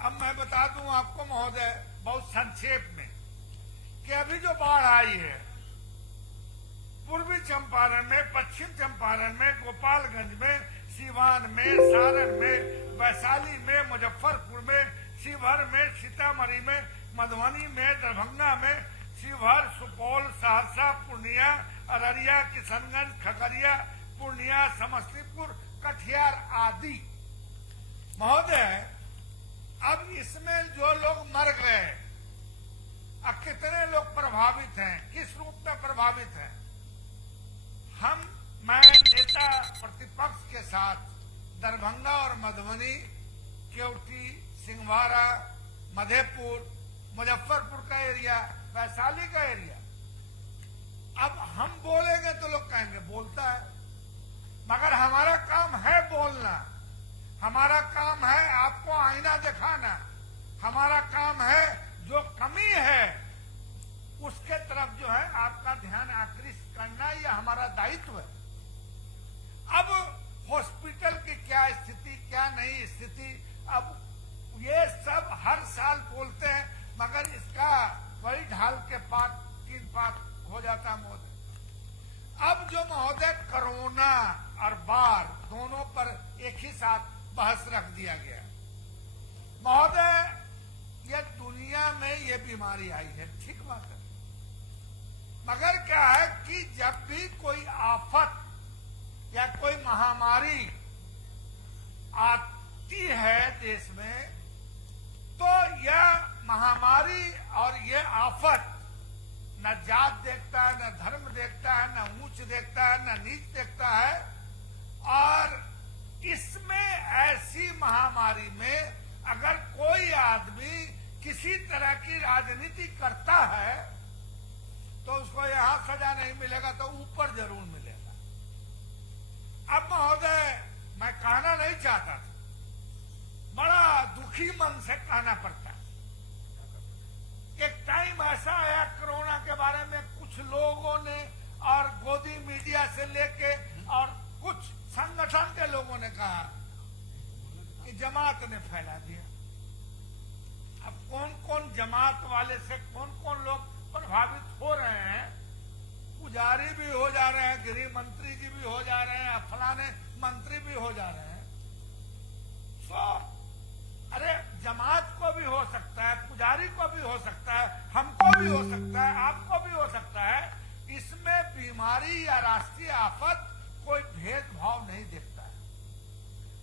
अब मैं बता दूं आपको महोदय, बहुत संक्षेप में, कि अभी जो बाढ़ आई है पूर्वी चंपारण में, पश्चिम चंपारण में, गोपालगंज में, सीवान में, सारण में, वैशाली में, मुजफ्फरपुर में, शिवहर में, सीतामढ़ी में, मधुबनी में, दरभंगा में, शिवहर, सुपौल, सहरसा, पूर्णिया, अररिया, किशनगंज, खगड़िया, पूर्णिया, समस्तीपुर, कटिहार आदि। महोदय, अब इसमें जो लोग मर गए, कितने लोग प्रभावित हैं, किस रूप में प्रभावित हैं। मैं नेता प्रतिपक्ष के साथ दरभंगा और मधुबनी, केवटी, सिंहवाड़ा, मधेपुर, मुजफ्फरपुर का एरिया, वैशाली का एरिया, अब हम बोलेंगे तो लोग कहेंगे बोलता है, मगर हमारा काम है बोलना, हमारा काम है आपको आईना दिखाना, हमारा काम है जो कमी है उसके तरफ जो है आपका ध्यान आकृष्ट करना, यह हमारा दायित्व है। अब हॉस्पिटल की क्या स्थिति, क्या नहीं स्थिति, अब ये सब हर साल बोलते हैं, मगर इसका वही ढाल के पात 3 पात हो जाता है महोदय। अब जो महोदय कोरोना और बाढ़ दोनों पर एक ही साथ बहस रख दिया गया महोदय, ये दुनिया में ये बीमारी आई है, ठीक बात है, मगर क्या है कि जब भी कोई आफत या कोई महामारी आती है देश में, तो यह महामारी और यह आफत न जात देखता है, न धर्म देखता है, न ऊंच देखता है, न नीच देखता है। और इसमें ऐसी महामारी में अगर कोई आदमी किसी तरह की राजनीति करता है तो उसको यहां सजा नहीं मिलेगा तो ऊपर जरूर मिलेगा। अब महोदय मैं कहना नहीं चाहता था, बड़ा दुखी मन से कहना पड़ता है। एक टाइम ऐसा आया कोरोना के बारे में कुछ लोगों ने और गोदी मीडिया से लेके और कुछ संगठन के लोगों ने कहा कि जमात ने फैला दिया। अब कौन कौन जमात वाले से कौन कौन लोग प्रभावित हो रहे हैं, पुजारी भी हो जा रहे हैं, गृह मंत्री जी भी हो जा रहे हैं, फलाने मंत्री भी हो जा रहे हैं। तो अरे जमात को भी हो सकता है, पुजारी को भी हो सकता है, हमको भी हो सकता है, आपको भी हो सकता है। इसमें बीमारी या राष्ट्रीय आफत कोई भेदभाव नहीं देखता है,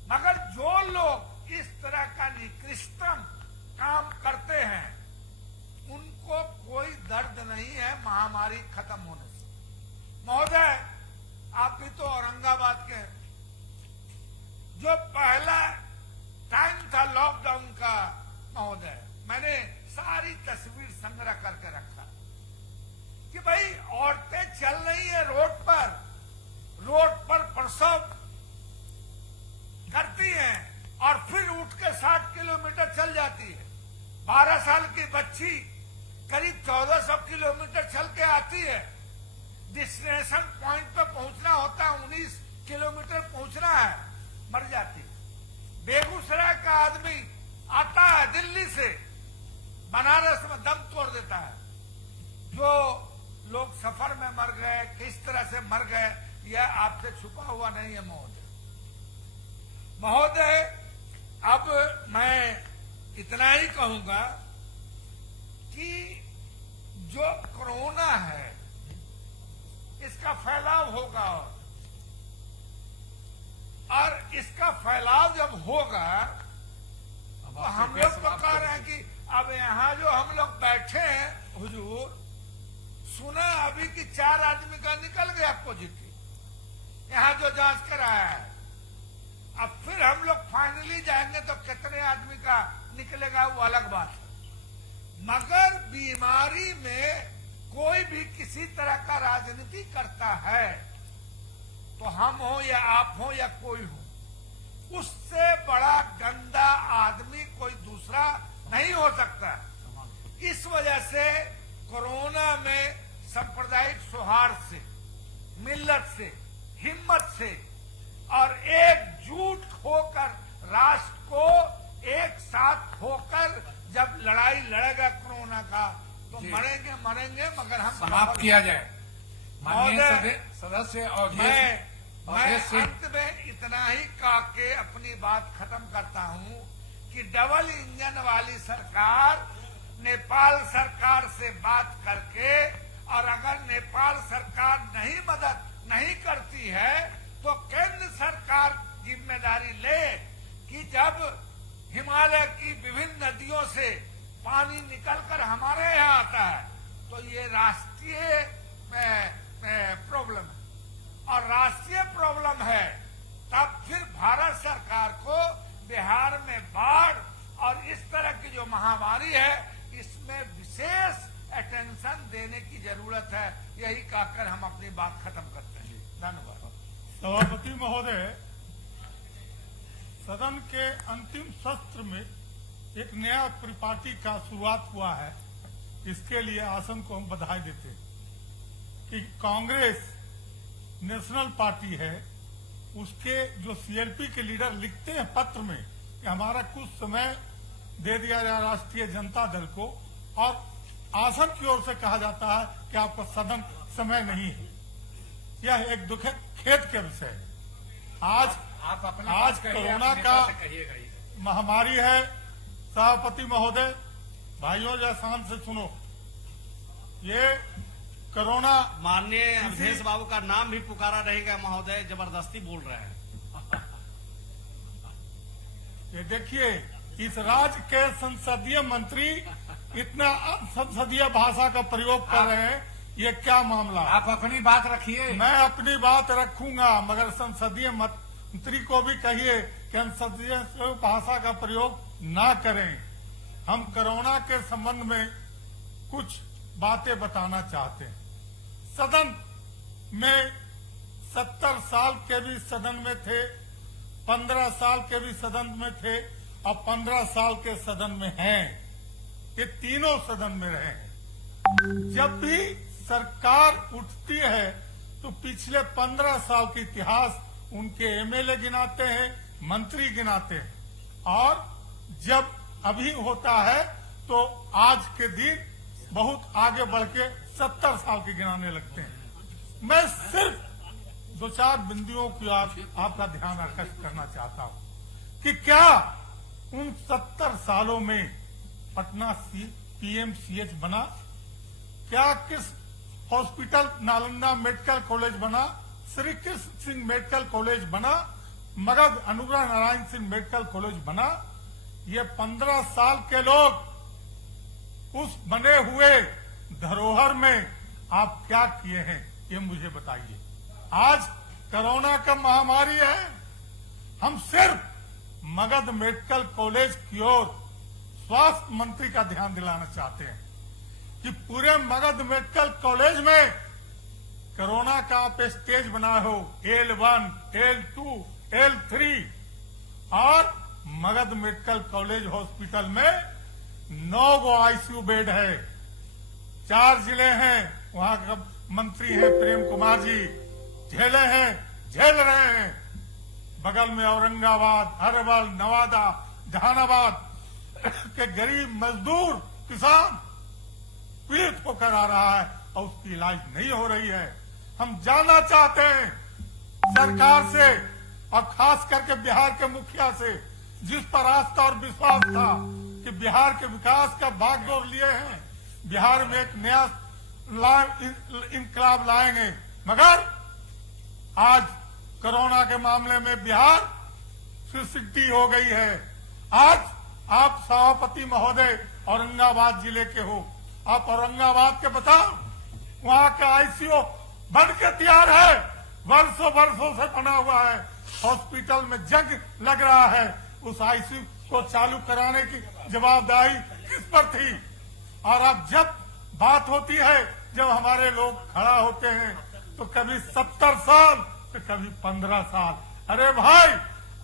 मगर जो लोग इस तरह का निकृष्टतम काम करते हैं उनको कोई दर्द नहीं है महामारी खत्म होने से। महोदय आप भी तो औरंगाबाद के, जो पहला टाइम था लॉकडाउन का महोदय, मैंने सारी तस्वीर संग्रह करके रखा कि भाई औरतें चल रही है रोड पर प्रसव करती हैं और फिर उठ के 60 किलोमीटर चल जाती है। 12 साल की बच्ची करीब 1400 किलोमीटर चल के आती है, डेस्टिनेशन पॉइंट पे पहुंचना होता है, 19 किलोमीटर पहुंचना है, मर जाती है। बेगूसराय का आदमी आता है दिल्ली से, बनारस में दम तोड़ देता है। जो लोग सफर में मर गए, किस तरह से मर गए, यह आपसे छुपा हुआ नहीं है महोदय। अब मैं इतना ही कहूंगा कि जो कोरोना है इसका फैलाव होगा, और इसका फैलाव जब होगा तो हम लोग तो कह रहे हैं कि अब यहाँ जो हम लोग बैठे हैं हुजूर, सुना अभी कि 4 आदमी का निकल गया पॉजिटिव, यहाँ जो जांच कराया है। अब फिर हम लोग फाइनली जाएंगे तो कितने आदमी का निकलेगा वो अलग बात है, मगर बीमारी में कोई भी किसी तरह का राजनीति करता है तो हम हो या आप हो या कोई हो, उससे बड़ा गंदा आदमी कोई दूसरा नहीं हो सकता। इस वजह से कोरोना में सांप्रदायिक सौहार्द से, मिल्लत से, हिम्मत से और एकजुट होकर राष्ट्र को एक साथ होकर जब लड़ाई लड़ेगा कोरोना का तो मरेंगे मगर हम समाप्त किया जाए। माननीय सदस्य और मैं अंत में इतना ही कह के अपनी बात खत्म करता हूं कि डबल इंजन वाली सरकार नेपाल सरकार से बात करके, और अगर नेपाल सरकार नहीं मदद नहीं करती है तो केंद्र सरकार जिम्मेदारी ले कि जब हिमालय की विभिन्न नदियों से पानी निकलकर हमारे यहाँ आता है राष्ट्रीय प्रॉब्लम है, और राष्ट्रीय प्रॉब्लम है तब फिर भारत सरकार को बिहार में बाढ़ और इस तरह की जो महामारी है इसमें विशेष अटेंशन देने की जरूरत है। यही कहकर हम अपनी बात खत्म करते हैं। धन्यवाद। सभापति महोदय, सदन के अंतिम सत्र में एक नया परिपाटी का शुरुआत हुआ है। इसके लिए आसन को हम बधाई देते हैं कि कांग्रेस नेशनल पार्टी है, उसके जो सीएलपी के लीडर लिखते हैं पत्र में कि हमारा कुछ समय दे दिया जाए राष्ट्रीय जनता दल को, और आसन की ओर से कहा जाता है कि आपका सदन समय नहीं है। यह एक दुखद खेद के विषय है। आज कोरोना का महामारी है। सभापति महोदय, भाइयों जरा शांत से सुनो। ये कोरोना, माननीय अवधेश बाबू का नाम भी पुकारा रहेगा महोदय, जबरदस्ती बोल रहे हैं। ये देखिए, इस राज्य के संसदीय मंत्री इतना संसदीय भाषा का प्रयोग कर रहे हैं, ये क्या मामला? आप अपनी बात रखिए। मैं अपनी बात रखूंगा, मगर संसदीय मंत्री को भी कहिए कि संसदीय भाषा का प्रयोग ना करें। हम कोरोना के संबंध में कुछ बातें बताना चाहते हैं। सदन में 70 साल के भी सदन में थे, 15 साल के भी सदन में थे और 15 साल के सदन में हैं। ये तीनों सदन में रहे हैं। जब भी सरकार उठती है तो पिछले 15 साल के इतिहास उनके एमएलए गिनाते हैं, मंत्री गिनाते हैं, और जब अभी होता है तो आज के दिन बहुत आगे बढ़ के 70 साल के गिनाने लगते हैं। मैं सिर्फ 2-4 बिंदुओं की आपका ध्यान आकर्षित करना चाहता हूं कि क्या उन 70 सालों में पटना पीएमसीएच बना? क्या किस हॉस्पिटल नालंदा मेडिकल कॉलेज बना? श्री कृष्ण सिंह मेडिकल कॉलेज बना? मगध अनुग्रह नारायण सिंह मेडिकल कॉलेज बना? ये 15 साल के लोग उस बने हुए धरोहर में आप क्या किए हैं, ये मुझे बताइए। आज कोरोना का महामारी है, हम सिर्फ मगध मेडिकल कॉलेज की ओर स्वास्थ्य मंत्री का ध्यान दिलाना चाहते हैं कि पूरे मगध मेडिकल कॉलेज में कोरोना का आप स्टेज बनाए हो, L1, L2, L3, और मगध मेडिकल कॉलेज हॉस्पिटल में 9 गो आईसीयू बेड है। 4 जिले हैं, वहां का मंत्री हैं प्रेम कुमार जी, झेल रहे हैं। बगल में औरंगाबाद, अरवल, नवादा, जहानाबाद के गरीब मजदूर किसान पीड़ित होकर आ रहा है और उसकी इलाज नहीं हो रही है। हम जानना चाहते हैं सरकार से, और खास करके बिहार के मुखिया से, जिस पर आस्था और विश्वास था कि बिहार के विकास का बागडोर लिए हैं, बिहार में एक नया इनकलाब लाएंगे, मगर आज कोरोना के मामले में बिहार सिटी हो गई है। आज आप सभापति महोदय औरंगाबाद जिले के हो, आप औरंगाबाद के बताओ, वहां का आईसीयू बन के तैयार है, वर्षों से बना हुआ है, हॉस्पिटल में जंग लग रहा है। उस आईसीयू को चालू कराने की जवाबदारी किस पर थी? और अब जब बात होती है, जब हमारे लोग खड़ा होते हैं तो कभी 70 साल तो कभी 15 साल। अरे भाई,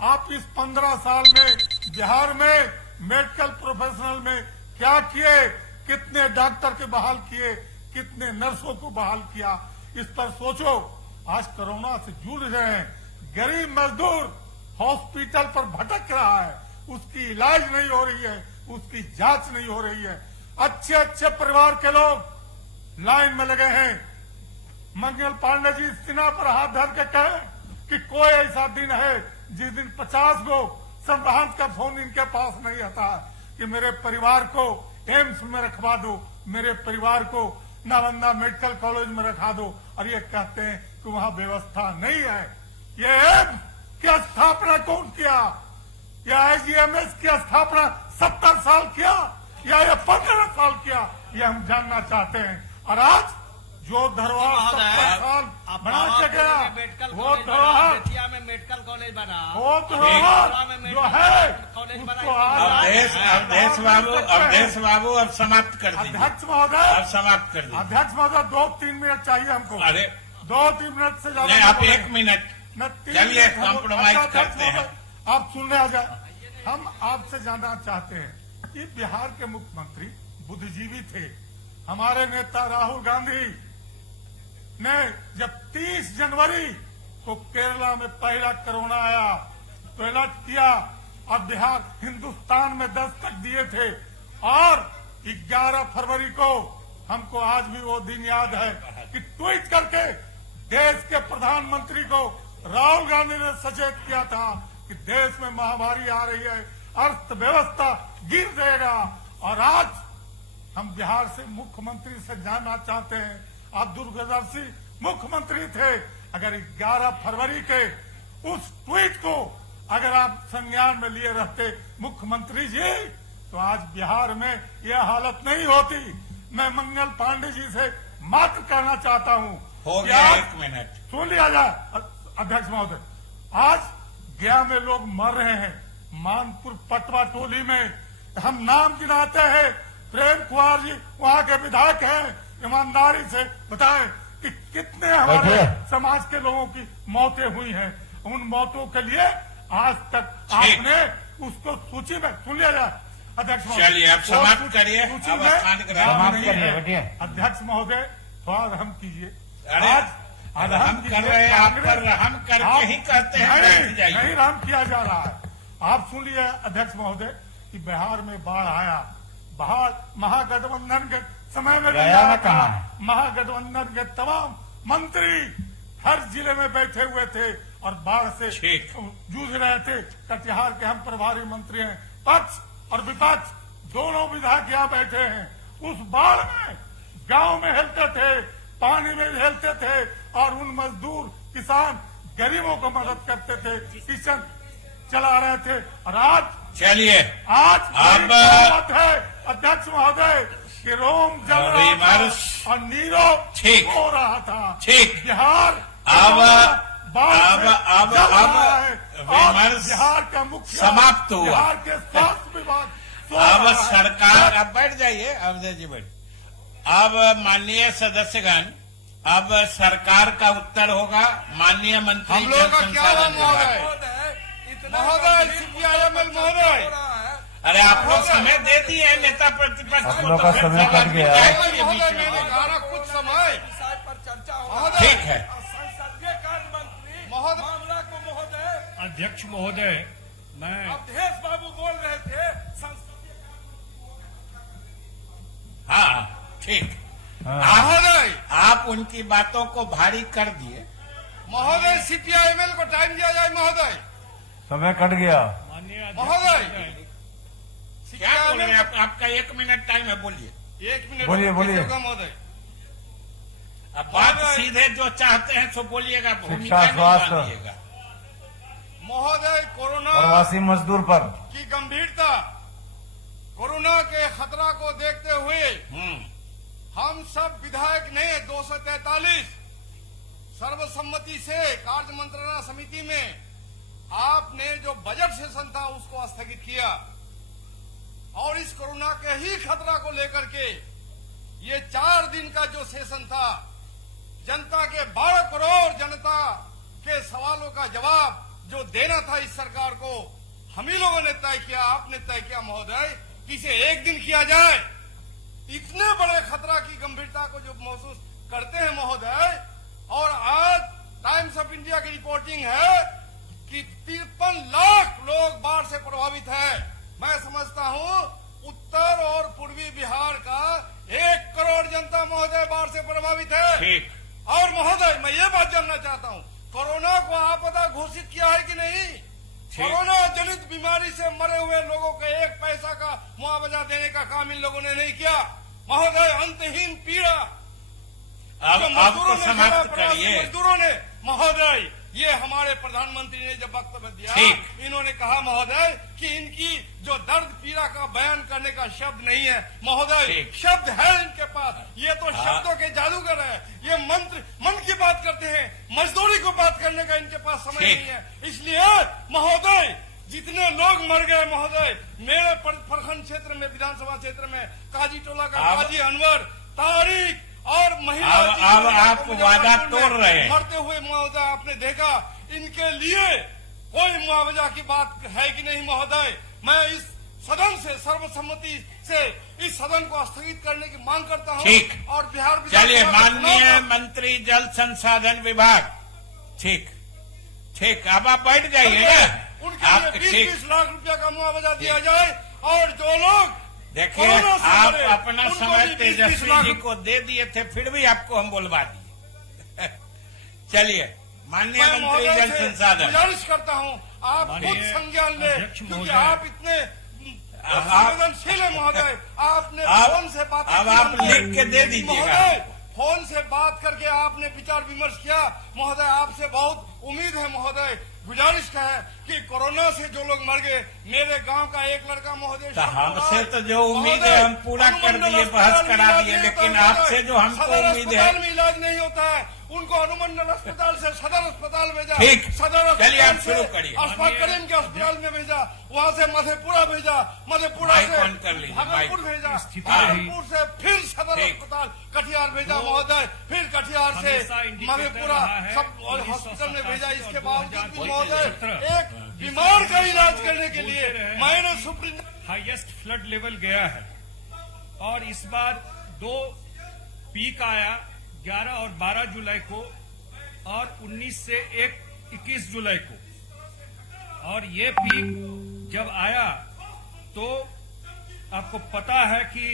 आप इस 15 साल में बिहार में मेडिकल प्रोफेशनल में क्या किए? कितने डॉक्टर के बहाल किए, कितने नर्सों को बहाल किया, इस पर सोचो। आज कोरोना से जूझ रहे हैं, गरीब मजदूर हॉस्पिटल पर भटक रहा है, उसकी इलाज नहीं हो रही है, उसकी जांच नहीं हो रही है। अच्छे अच्छे परिवार के लोग लाइन में लगे हैं। मंगल पांडे जी सीना पर हाथ धर के कहे कि कोई ऐसा दिन है जिस दिन 50 गो संबंध का फोन इनके पास नहीं आता कि मेरे परिवार को एम्स में रखवा दो, मेरे परिवार को नालंदा मेडिकल कॉलेज में रखा दो, और ये कहते हैं कि वहां व्यवस्था नहीं है। ये एम्स की स्थापना कौन किया? या आईजीएमएस की स्थापना 70 साल किया या ये 15 साल किया? ये हम जानना चाहते हैं। और आज जो धरोहर 70 साल बना के गया वो धरोहर बेतिया में मेडिकल कॉलेज बना, वो धरोहर जो है उसको आज अवधेश बाबू अब समाप्त कर दीजिए। अध्यक्ष महोदय अब समाप्त कर दीजिए। अध्यक्ष महोदय 2-3 मिनट चाहिए हमको। अरे 2-3 मिनट से ज्यादा नहीं, आप नहीं 1 मिनट बोलेंगे। चलिए, 3 मिनट compromise अच्छा, अध्यक्ष करते हैं। महोदय, आप सुनने आ जाए। हम आपसे जानना चाहते हैं कि बिहार के मुख्यमंत्री बुद्धिजीवी थे। हमारे नेता राहुल गांधी ने जब 30 जनवरी को केरला में पहला कोरोना आया तो अलर्ट किया और बिहार हिंदुस्तान में दस्तक दिए थे। और 11 फरवरी को हमको आज भी वो दिन याद है कि ट्वीट करके देश के प्रधानमंत्री को राहुल गांधी ने सचेत किया था कि देश में महामारी आ रही है, अर्थव्यवस्था गिर जाएगा। और आज हम बिहार से मुख्यमंत्री से जानना चाहते हैं, आप दूरदर्शी मुख्यमंत्री थे, अगर 11 फरवरी के उस ट्वीट को अगर आप संज्ञान में लिए रहते मुख्यमंत्री जी, तो आज बिहार में यह हालत नहीं होती। मैं मंगल पांडे जी से मात्र कहना चाहता हूं, हो गया 1 मिनट। सुन लिया जाए अध्यक्ष महोदय, आज गया में लोग मर रहे हैं। मानपुर पटवा टोली में हम नाम गिनाते हैं, प्रेम कुमार जी वहां के विधायक हैं, ईमानदारी से बताएं कि कितने हमारे समाज के लोगों की मौतें हुई हैं। उन मौतों के लिए आज तक आपने उसको सूची में सुन लिया जाए अध्यक्ष महोदय। चलिए, अब समाप्त करिए। सूची अब में स्थान ग्रहण नाम करिए। नहीं है। अध्यक्ष महोदय थोड़ा रहम कीजिए। अरे, आज हम कर रहे हैं, आप कर रहे हैं, हम करके ही कहते हैं, बैठ जाइए। नहीं राम किया जा रहा है। आप सुन लिए अध्यक्ष महोदय कि बिहार में बाढ़ आया, बाहर महागठबंधन के समय में महागठबंधन के तमाम मंत्री हर जिले में बैठे हुए थे और बाढ़ से जूझ रहे थे। कटिहार के हम प्रभारी मंत्री हैं, पक्ष और विपक्ष दोनों विधायक यहाँ बैठे हैं। उस बाढ़ में गांव में हेलते थे, पानी में हेलते थे और उन मजदूर किसान गरीबों को मदद करते थे, किचन चला रहे थे। और आज चलिए, आज अब बात है अध्यक्ष महोदय कि रोम जल रहा था और नीरो ठीक हो रहा था। ठीक, बिहार अब विमर्श बिहार का मुख्य समाप्त हुआ। बिहार के स्वास्थ्य विभाग अब सरकार, अब बैठ जाइए अवधेश जी, बैठ। अब माननीय सदस्यगण, अब सरकार का उत्तर होगा। माननीय मंत्री हम लोगों का क्या हुआ महोदय CPIML महोदय? अरे आप लोग समय दे दिए हैं नेता प्रतिपक्ष को, लोग का समय कट गया है। महोदय मैंने कहा कुछ समय ठीक है। संसदीय कार्य मंत्री महोदय मामला को महोदय अध्यक्ष महोदय, मैं अवधेश बाबू बोल रहे थे। हाँ, ठीक। महोदय आप उनकी बातों को भारी कर दिए। महोदय CPIML को टाइम दिया जाए महोदय। समय कट गया। महोदय क्या बोल रहे हैं? आपका 1 मिनट टाइम है, बोलिए। 1 मिनट बोलिए। महोदय अब बात सीधे जो चाहते हैं सो बोलिएगा, भूमिका नहीं स्वास्थ्य। बांधिएगा। महोदय कोरोना प्रवासी मजदूर पर की गंभीरता, कोरोना के खतरा को देखते हुए हम सब विधायक ने 243 सर्वसम्मति से कार्य मंत्रणा समिति में आपने जो बजट सेशन था उसको स्थगित किया और इस कोरोना के ही खतरा को लेकर के ये 4 दिन का जो सेशन था, जनता के 12 करोड़ जनता के सवालों का जवाब जो देना था इस सरकार को, हम ही लोगों ने तय किया, आपने तय किया महोदय कि इसे 1 दिन किया जाए। इतने बड़े खतरा की गंभीरता को जो महसूस करते हैं महोदय, और आज टाइम्स ऑफ इंडिया की रिपोर्टिंग है कि 53 लाख लोग बाढ़ से प्रभावित हैं। मैं समझता हूं उत्तर और पूर्वी बिहार का 1 करोड़ जनता महोदय बाढ़ से प्रभावित है। ठीक। और महोदय मैं ये बात जानना चाहता हूं, कोरोना को आपदा घोषित किया है कि नहीं? कोरोना जनित बीमारी से मरे हुए लोगों को 1 पैसा का मुआवजा देने का काम इन लोगों ने नहीं किया महोदय। अंतहीन पीड़ा अब तो समाप्त करिए। मजदूरों ने महोदय, ये हमारे प्रधानमंत्री ने जब वक्तव्य दिया, इन्होंने कहा महोदय कि इनकी जो दर्द पीड़ा का बयान करने का शब्द नहीं है महोदय, शब्द है इनके पास। ये तो शब्दों के जादूगर है। ये मंत्र मन की बात करते हैं, मजदूरी को बात करने का इनके पास समय नहीं है। इसलिए महोदय, जितने लोग मर गए महोदय, मेरे प्रखंड क्षेत्र में, विधानसभा क्षेत्र में, काजी टोला का काजी अनवर, तारीख और महिला, अब आप वादा तोड़ रहे हैं। मरते हुए महोदय आपने देखा, इनके लिए कोई मुआवजा की बात है कि नहीं महोदय? मैं इस सदन से सर्वसम्मति से इस सदन को स्थगित करने की मांग करता हूं। ठीक। और बिहार चलिए, माननीय मंत्री जल संसाधन विभाग, ठीक ठीक, अब आप बैठ जाइए ना। उनके लिए 20-20 लाख रुपया का मुआवजा दिया जाए, और जो लोग देखिए, आप अपना समय तेजस्वी जी को दे दिए थे, फिर भी आपको हम बोलवा दिए। चलिए, माननीय मंत्री जल संसाधन, गुजारिश करता हूं, आप खुद संज्ञान ले, क्योंकि आप इतने संवेदनशील है महोदय। आपने फोन से बात, अब आप लिख के दे दीजिएगा। महोदय, फोन से बात करके आपने विचार विमर्श किया महोदय। आपसे बहुत उम्मीद है महोदय। गुजारिश का है कि कोरोना से जो लोग मर गए, मेरे गांव का एक लड़का महोदय, हमसे तो जो उम्मीद है हम पूरा कर दिए, बहस करा दिए, लेकिन आपसे जो हमको उम्मीद है, में इलाज नहीं होता है, उनको अनुमंडल अस्पताल से सदर अस्पताल भेजा। ठीक, सदर चलिए आप शुरू करिए। करीम के अस्पताल में भेजा, वहाँ से मधेपुरा भेजा, मधेपुरा से भागलपुर भेजा, भागलपुर से फिर सदर अस्पताल कटिहार भेजा महोदय, फिर कटिहार से मधेपुरा सब हॉस्पिटल में भेजा। इसके बावजूद भी महोदय, एक बीमार का इलाज करने के लिए मैंने सुप्रीम हाईएस्ट फ्लड लेवल गया है, और इस बार 2 पीक आया, 11 और 12 जुलाई को, और 19 से 21 जुलाई को। और ये पीक जब आया तो आपको पता है कि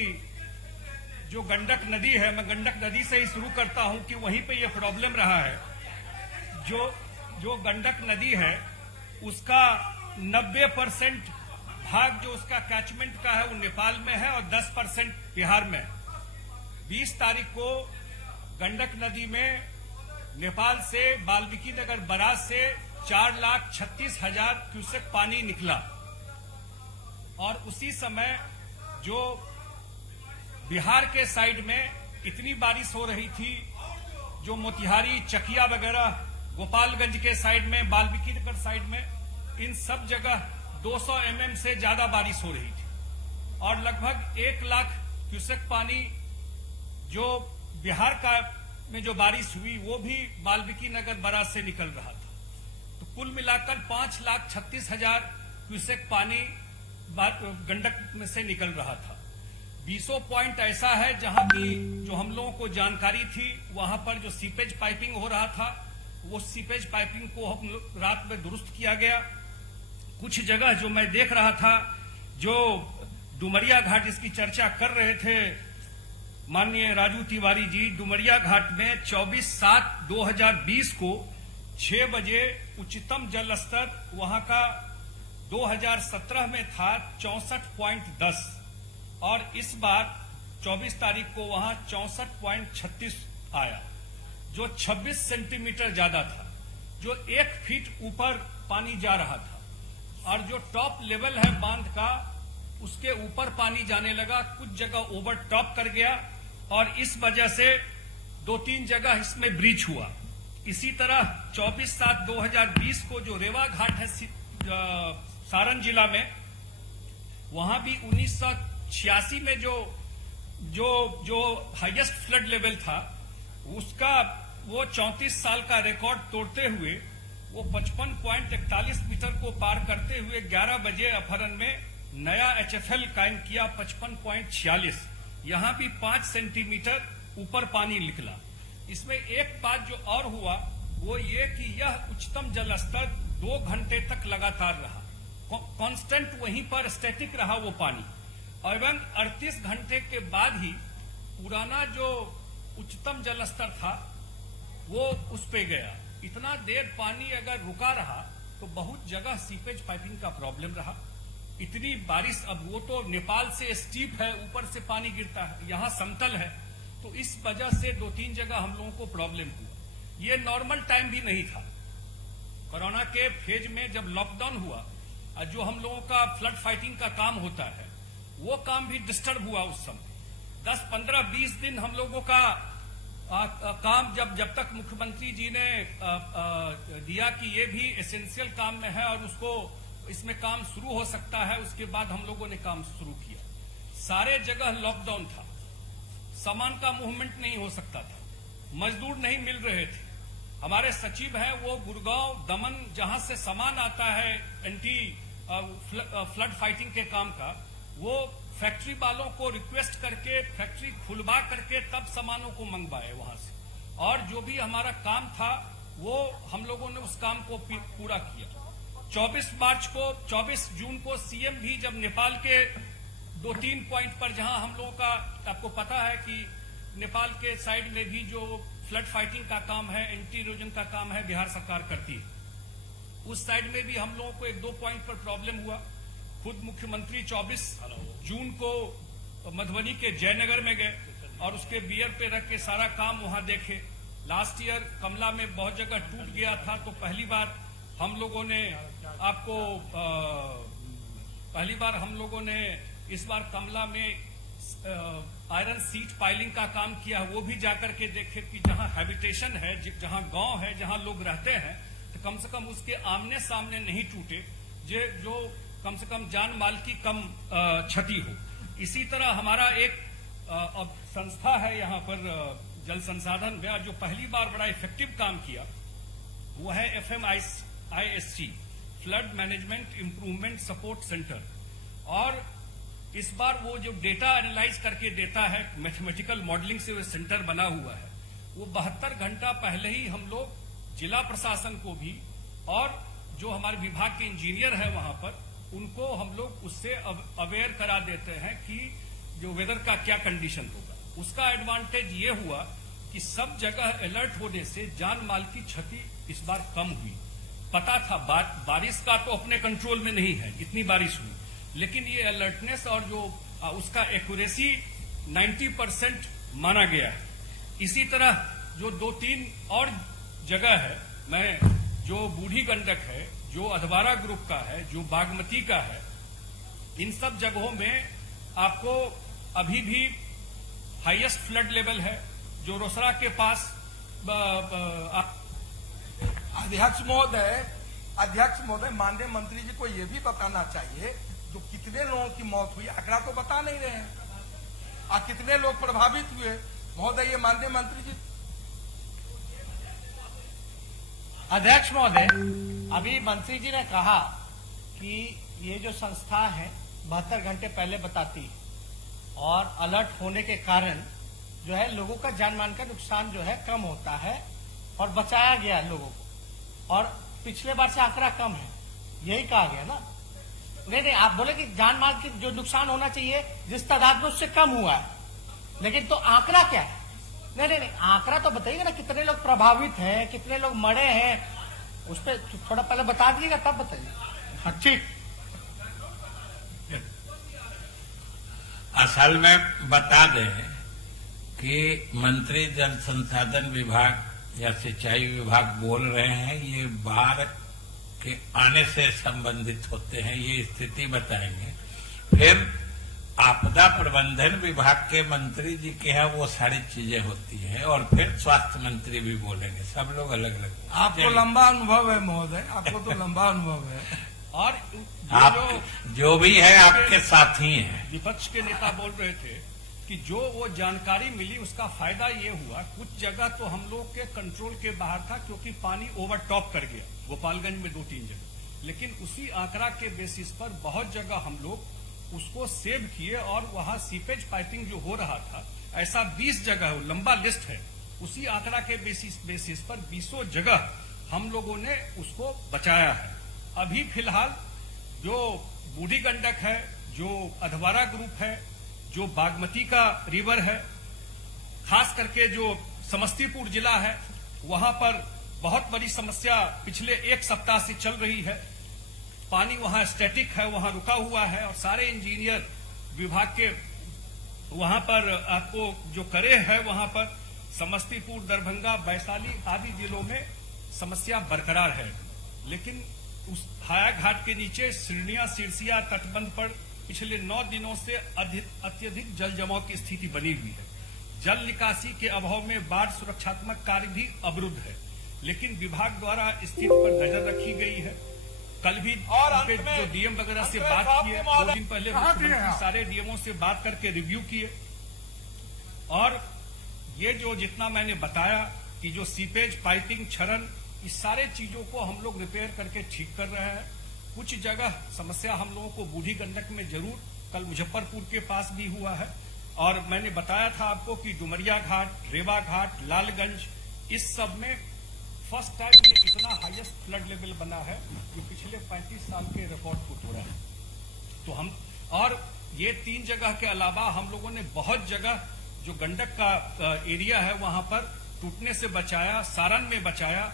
जो गंडक नदी है, मैं गंडक नदी से ही शुरू करता हूं कि वहीं पे ये प्रॉब्लम रहा है। जो गंडक नदी है उसका 90% भाग जो उसका कैचमेंट का है वो नेपाल में है, और 10% बिहार में है। 20 तारीख को गंडक नदी में नेपाल से वाल्मीकि नगर बराज से 4,36,000 क्यूसेक पानी निकला, और उसी समय जो बिहार के साइड में इतनी बारिश हो रही थी, जो मोतिहारी, चकिया वगैरह, गोपालगंज के साइड में, वाल्मीकि नगर साइड में, इन सब जगह 200 mm से ज्यादा बारिश हो रही थी, और लगभग 1 लाख क्यूसेक पानी जो बिहार का में जो बारिश हुई वो भी वाल्मीकि नगर बराज से निकल रहा था। तो कुल मिलाकर 5,36,000 क्यूसेक पानी गंडक में से निकल रहा था। 20 पॉइंट ऐसा है जहां की जो हम लोगों को जानकारी थी, वहां पर जो सीपेज पाइपिंग हो रहा था, वो सीपेज पाइपिंग को हम रात में दुरुस्त किया गया। कुछ जगह जो मैं देख रहा था, जो डुमरिया घाट, इसकी चर्चा कर रहे थे माननीय राजू तिवारी जी, डुमरिया घाट में 24/7/2020 को 6 बजे उच्चतम जल स्तर वहां का 2017 में था 64.10, और इस बार 24 तारीख को वहां 64.36 आया, जो 26 सेंटीमीटर ज्यादा था, जो 1 फीट ऊपर पानी जा रहा था। और जो टॉप लेवल है बांध का, उसके ऊपर पानी जाने लगा, कुछ जगह ओवर टॉप कर गया, और इस वजह से 2-3 जगह इसमें ब्रीच हुआ। इसी तरह 24/7/2020 को जो रेवा घाट है सारण जिला में, वहां भी 1986 में जो हाईएस्ट फ्लड लेवल था, उसका वो 34 साल का रिकॉर्ड तोड़ते हुए वो 55.41 मीटर को पार करते हुए 11 बजे अपहरण में नया HFL कायम किया 55.46। यहां भी 5 सेंटीमीटर ऊपर पानी निकला। इसमें एक बात जो और हुआ वो ये कि यह उच्चतम जल स्तर 2 घंटे तक लगातार रहा, कांस्टेंट वहीं पर स्टैटिक रहा वो पानी, एवं 38 घंटे के बाद ही पुराना जो उच्चतम जल स्तर था वो उस पे गया। इतना देर पानी अगर रुका रहा तो बहुत जगह सीपेज पाइपिंग का प्रॉब्लम रहा। इतनी बारिश, अब वो तो नेपाल से स्टीप है, ऊपर से पानी गिरता है, यहाँ समतल है, तो इस वजह से 2-3 जगह हम लोगों को प्रॉब्लम हुआ। ये नॉर्मल टाइम भी नहीं था। कोरोना के फेज में जब लॉकडाउन हुआ, जो हम लोगों का फ्लड फाइटिंग का काम होता है, वो काम भी डिस्टर्ब हुआ उस समय। 10, 15, 20 दिन हम लोगों का काम जब तक मुख्यमंत्री जी ने दिया कि ये भी एसेंशियल काम में है और उसको इसमें काम शुरू हो सकता है, उसके बाद हम लोगों ने काम शुरू किया। सारे जगह लॉकडाउन था, सामान का मूवमेंट नहीं हो सकता था, मजदूर नहीं मिल रहे थे। हमारे सचिव हैं वो गुड़गांव, दमन, जहां से सामान आता है एंटी फ्लड फाइटिंग के काम का, वो फैक्ट्री वालों को रिक्वेस्ट करके फैक्ट्री खुलवा करके तब सामानों को मंगवाए वहां से। और जो भी हमारा काम था वो हम लोगों ने उस काम को पूरा किया। 24 जून को सीएम भी जब नेपाल के 2-3 पॉइंट पर, जहां हम लोगों का आपको पता है कि नेपाल के साइड में भी जो फ्लड फाइटिंग का काम है, एंटी इरोजन का काम है, बिहार सरकार करती है। उस साइड में भी हम लोगों को 1-2 पॉइंट पर प्रॉब्लम हुआ। खुद मुख्यमंत्री 24 जून को मधुबनी के जयनगर में गए और उसके बियर पे रख के सारा काम वहां देखे। लास्ट ईयर कमला में बहुत जगह टूट गया था, तो पहली बार हम लोगों ने इस बार कमला में आयरन सीट पाइलिंग का काम किया। वो भी जाकर के देखे कि जहां हैबिटेशन है, जहां गांव है, जहां लोग रहते हैं, तो कम से कम उसके आमने सामने नहीं टूटे, जो कम से कम जान माल की कम क्षति हो। इसी तरह हमारा एक अब संस्था है यहाँ पर जल संसाधन में, जो पहली बार बड़ा इफेक्टिव काम किया वो है FMISC, flood management improvement support centre. और इस बार वो जो डेटा एनालाइज करके देता है, मैथमेटिकल मॉडलिंग से वो सेंटर बना हुआ है, वो 72 घंटा पहले ही हम लोग जिला प्रशासन को भी और जो हमारे विभाग के इंजीनियर है वहां पर, उनको हम लोग उससे अवेयर करा देते हैं कि जो वेदर का क्या कंडीशन होगा। उसका एडवांटेज ये हुआ कि सब जगह अलर्ट होने से जान माल की क्षति इस बार कम हुई। पता था बारिश का तो अपने कंट्रोल में नहीं है, इतनी बारिश हुई, लेकिन ये अलर्टनेस और जो उसका एक्यूरेसी 90% माना गया है। इसी तरह जो 2-3 और जगह है, जो बूढ़ी गंडक है, जो अधवारा ग्रुप का है, जो बागमती का है, इन सब जगहों में आपको अभी भी हाईएस्ट फ्लड लेवल है। जो रोसड़ा के पास अध्यक्ष महोदय, माननीय मंत्री जी को ये भी बताना चाहिए जो कितने लोगों की मौत हुई, आंकड़ा तो बता नहीं रहे हैं, और कितने लोग प्रभावित हुए। महोदय, ये माननीय मंत्री जी। अध्यक्ष महोदय, अभी मंत्री जी ने कहा कि ये जो संस्था है 72 घंटे पहले बताती है और अलर्ट होने के कारण जो है लोगों का जान मान का नुकसान जो है कम होता है और बचाया गया लोगों को, और पिछले बार से आंकड़ा कम है, यही कहा गया ना। नहीं, आप बोले कि जान माल की जो नुकसान होना चाहिए जिस तादाद में उससे कम हुआ है, लेकिन तो आंकड़ा क्या है? नहीं, आंकड़ा तो बताइएगा ना, कितने लोग प्रभावित हैं, कितने लोग मरे हैं, उस पर थोड़ा पहले बता दीजिएगा तब बताइए। हाँ, ठीक। असल में बता दें कि मंत्री जल संसाधन विभाग या सिंचाई विभाग बोल रहे हैं, ये बाढ़ के आने से संबंधित होते हैं, ये स्थिति बताएंगे। फिर आपदा प्रबंधन विभाग के मंत्री जी के यहाँ वो सारी चीजें होती है, और फिर स्वास्थ्य मंत्री भी बोलेंगे। सब लोग अलग अलग। आपको लंबा अनुभव है महोदय, आपको तो लंबा अनुभव है। और आप जो भी है आपके साथी हैं। विपक्ष के नेता बोल रहे थे कि जो वो जानकारी मिली उसका फायदा ये हुआ, कुछ जगह तो हम लोग के कंट्रोल के बाहर था क्योंकि पानी ओवर टॉप कर गया, गोपालगंज में 2-3 जगह, लेकिन उसी आंकड़ा के बेसिस पर बहुत जगह हम लोग उसको सेव किए और वहां सीपेज पाइपिंग जो हो रहा था, ऐसा 20 जगह, लंबा लिस्ट है, उसी आंकड़ा के बेसिस पर 20 जगह हम लोगों ने उसको बचाया है। अभी फिलहाल जो बूढ़ी गंडक है, जो अधवारा ग्रुप है, जो बागमती का रिवर है, खास करके जो समस्तीपुर जिला है, वहां पर बहुत बड़ी समस्या पिछले 1 सप्ताह से चल रही है। पानी वहां स्टैटिक है, वहां रुका हुआ है, और सारे इंजीनियर विभाग के वहां पर आपको जो करे है, वहां पर समस्तीपुर, दरभंगा, वैशाली आदि जिलों में समस्या बरकरार है। लेकिन उस हाया घाट के नीचे सिरनिया सिरसिया तटबंध पर पिछले 9 दिनों से अत्यधिक जल जमाव की स्थिति बनी हुई है। जल निकासी के अभाव में बाढ़ सुरक्षात्मक कार्य भी अवरुद्ध है, लेकिन विभाग द्वारा स्थिति पर नजर रखी गई है। कल भी और अंत में जो डीएम वगैरह से बात की है, 2 दिन पहले मुख्यमंत्री सारे डीएमओ से बात करके रिव्यू किए, और ये जो जितना मैंने बताया कि जो सीपेज पाइपिंग क्षरण इस सारे चीजों को हम लोग रिपेयर करके ठीक कर रहे हैं। कुछ जगह समस्या हम लोगों को बूढ़ी गंडक में जरूर कल मुजफ्फरपुर के पास भी हुआ है, और मैंने बताया था आपको कि डुमरिया घाट, रेवा घाट, लालगंज, इस सब में फर्स्ट टाइम ये इतना हाईएस्ट फ्लड लेवल बना है जो पिछले 35 साल के रिकॉर्ड को तोड़ा है। तो हम, और ये 3 जगह के अलावा हम लोगों ने बहुत जगह जो गंडक का एरिया है वहां पर टूटने से बचाया, सारण में बचाया,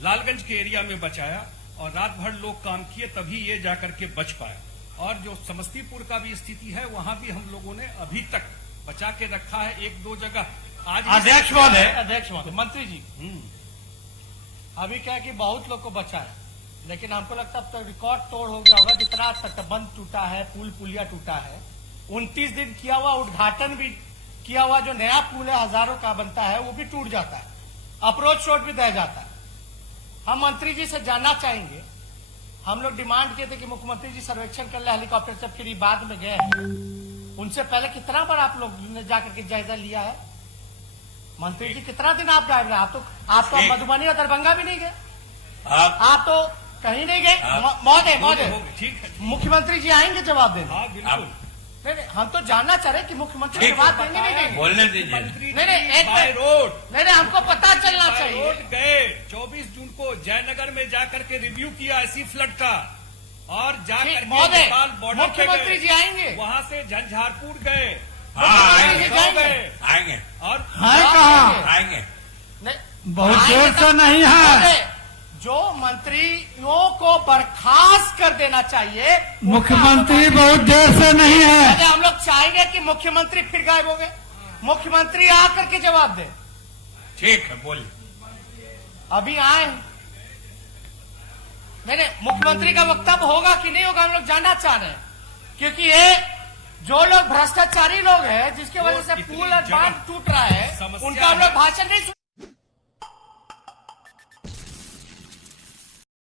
लालगंज के एरिया में बचाया, और रात भर लोग काम किए तभी ये जाकर के बच पाया। और जो समस्तीपुर का भी स्थिति है वहां भी हम लोगों ने अभी तक बचा के रखा है 1-2 जगह। आज अध्यक्ष महोदय, मंत्री जी, अभी क्या है कि बहुत लोग को बचा है, लेकिन हमको लगता है अब तो रिकॉर्ड तोड़ हो गया होगा। जितना तटबंध टूटा है, पुल पुलिया टूटा है, 29 दिन किया हुआ उद्घाटन भी किया हुआ जो नया पुल है हजारों का बनता है वो भी टूट जाता है, अप्रोच रोड भी दह जाता है। हम मंत्री जी से जानना चाहेंगे, हम लोग डिमांड किए थे कि मुख्यमंत्री जी सर्वेक्षण कर ले हेलीकॉप्टर से, फिर बाद में गए हैं। उनसे पहले कितना बार आप लोग ने जाकर के जायजा लिया है? मंत्री जी कितना दिन आप गायब रहे? आप तो मधुबनी और दरभंगा भी नहीं गए, आप तो कहीं नहीं गए। महोदय, ठीक है, मुख्यमंत्री जी आएंगे जवाब देने? हाँ बिल्कुल। नहीं, हम तो जानना चाह रहे कि मुख्यमंत्री जवाब देंगे नहीं देंगे? बोलने दीजिए। नहीं, बाय रोड, नहीं, हमको पता चलना चाहिए। रोड गए 24 जून को जयनगर में जाकर के रिव्यू किया इसी फ्लड का, और जाकर के नेपाल बॉर्डर पे मुख्यमंत्री जी आएंगे, वहां से झंझारपुर गए, आएंगे और आएंगे। बहुत जोर से नहीं है। जो मंत्रियों को बर्खास्त कर देना चाहिए, मुख्यमंत्री बहुत देर से नहीं है। हम लोग चाहेंगे कि मुख्यमंत्री फिर गायब हो गए, मुख्यमंत्री आकर के जवाब दे। ठीक है, बोलिए। अभी आए नहीं, मुख्यमंत्री का वक्तव्य होगा कि नहीं होगा हम लोग जानना चाह रहे हैं, क्योंकि ये जो लोग भ्रष्टाचारी लोग हैं जिसकी वजह से पुल और बांध टूट रहा है, उनका हम लोग भाषण नहीं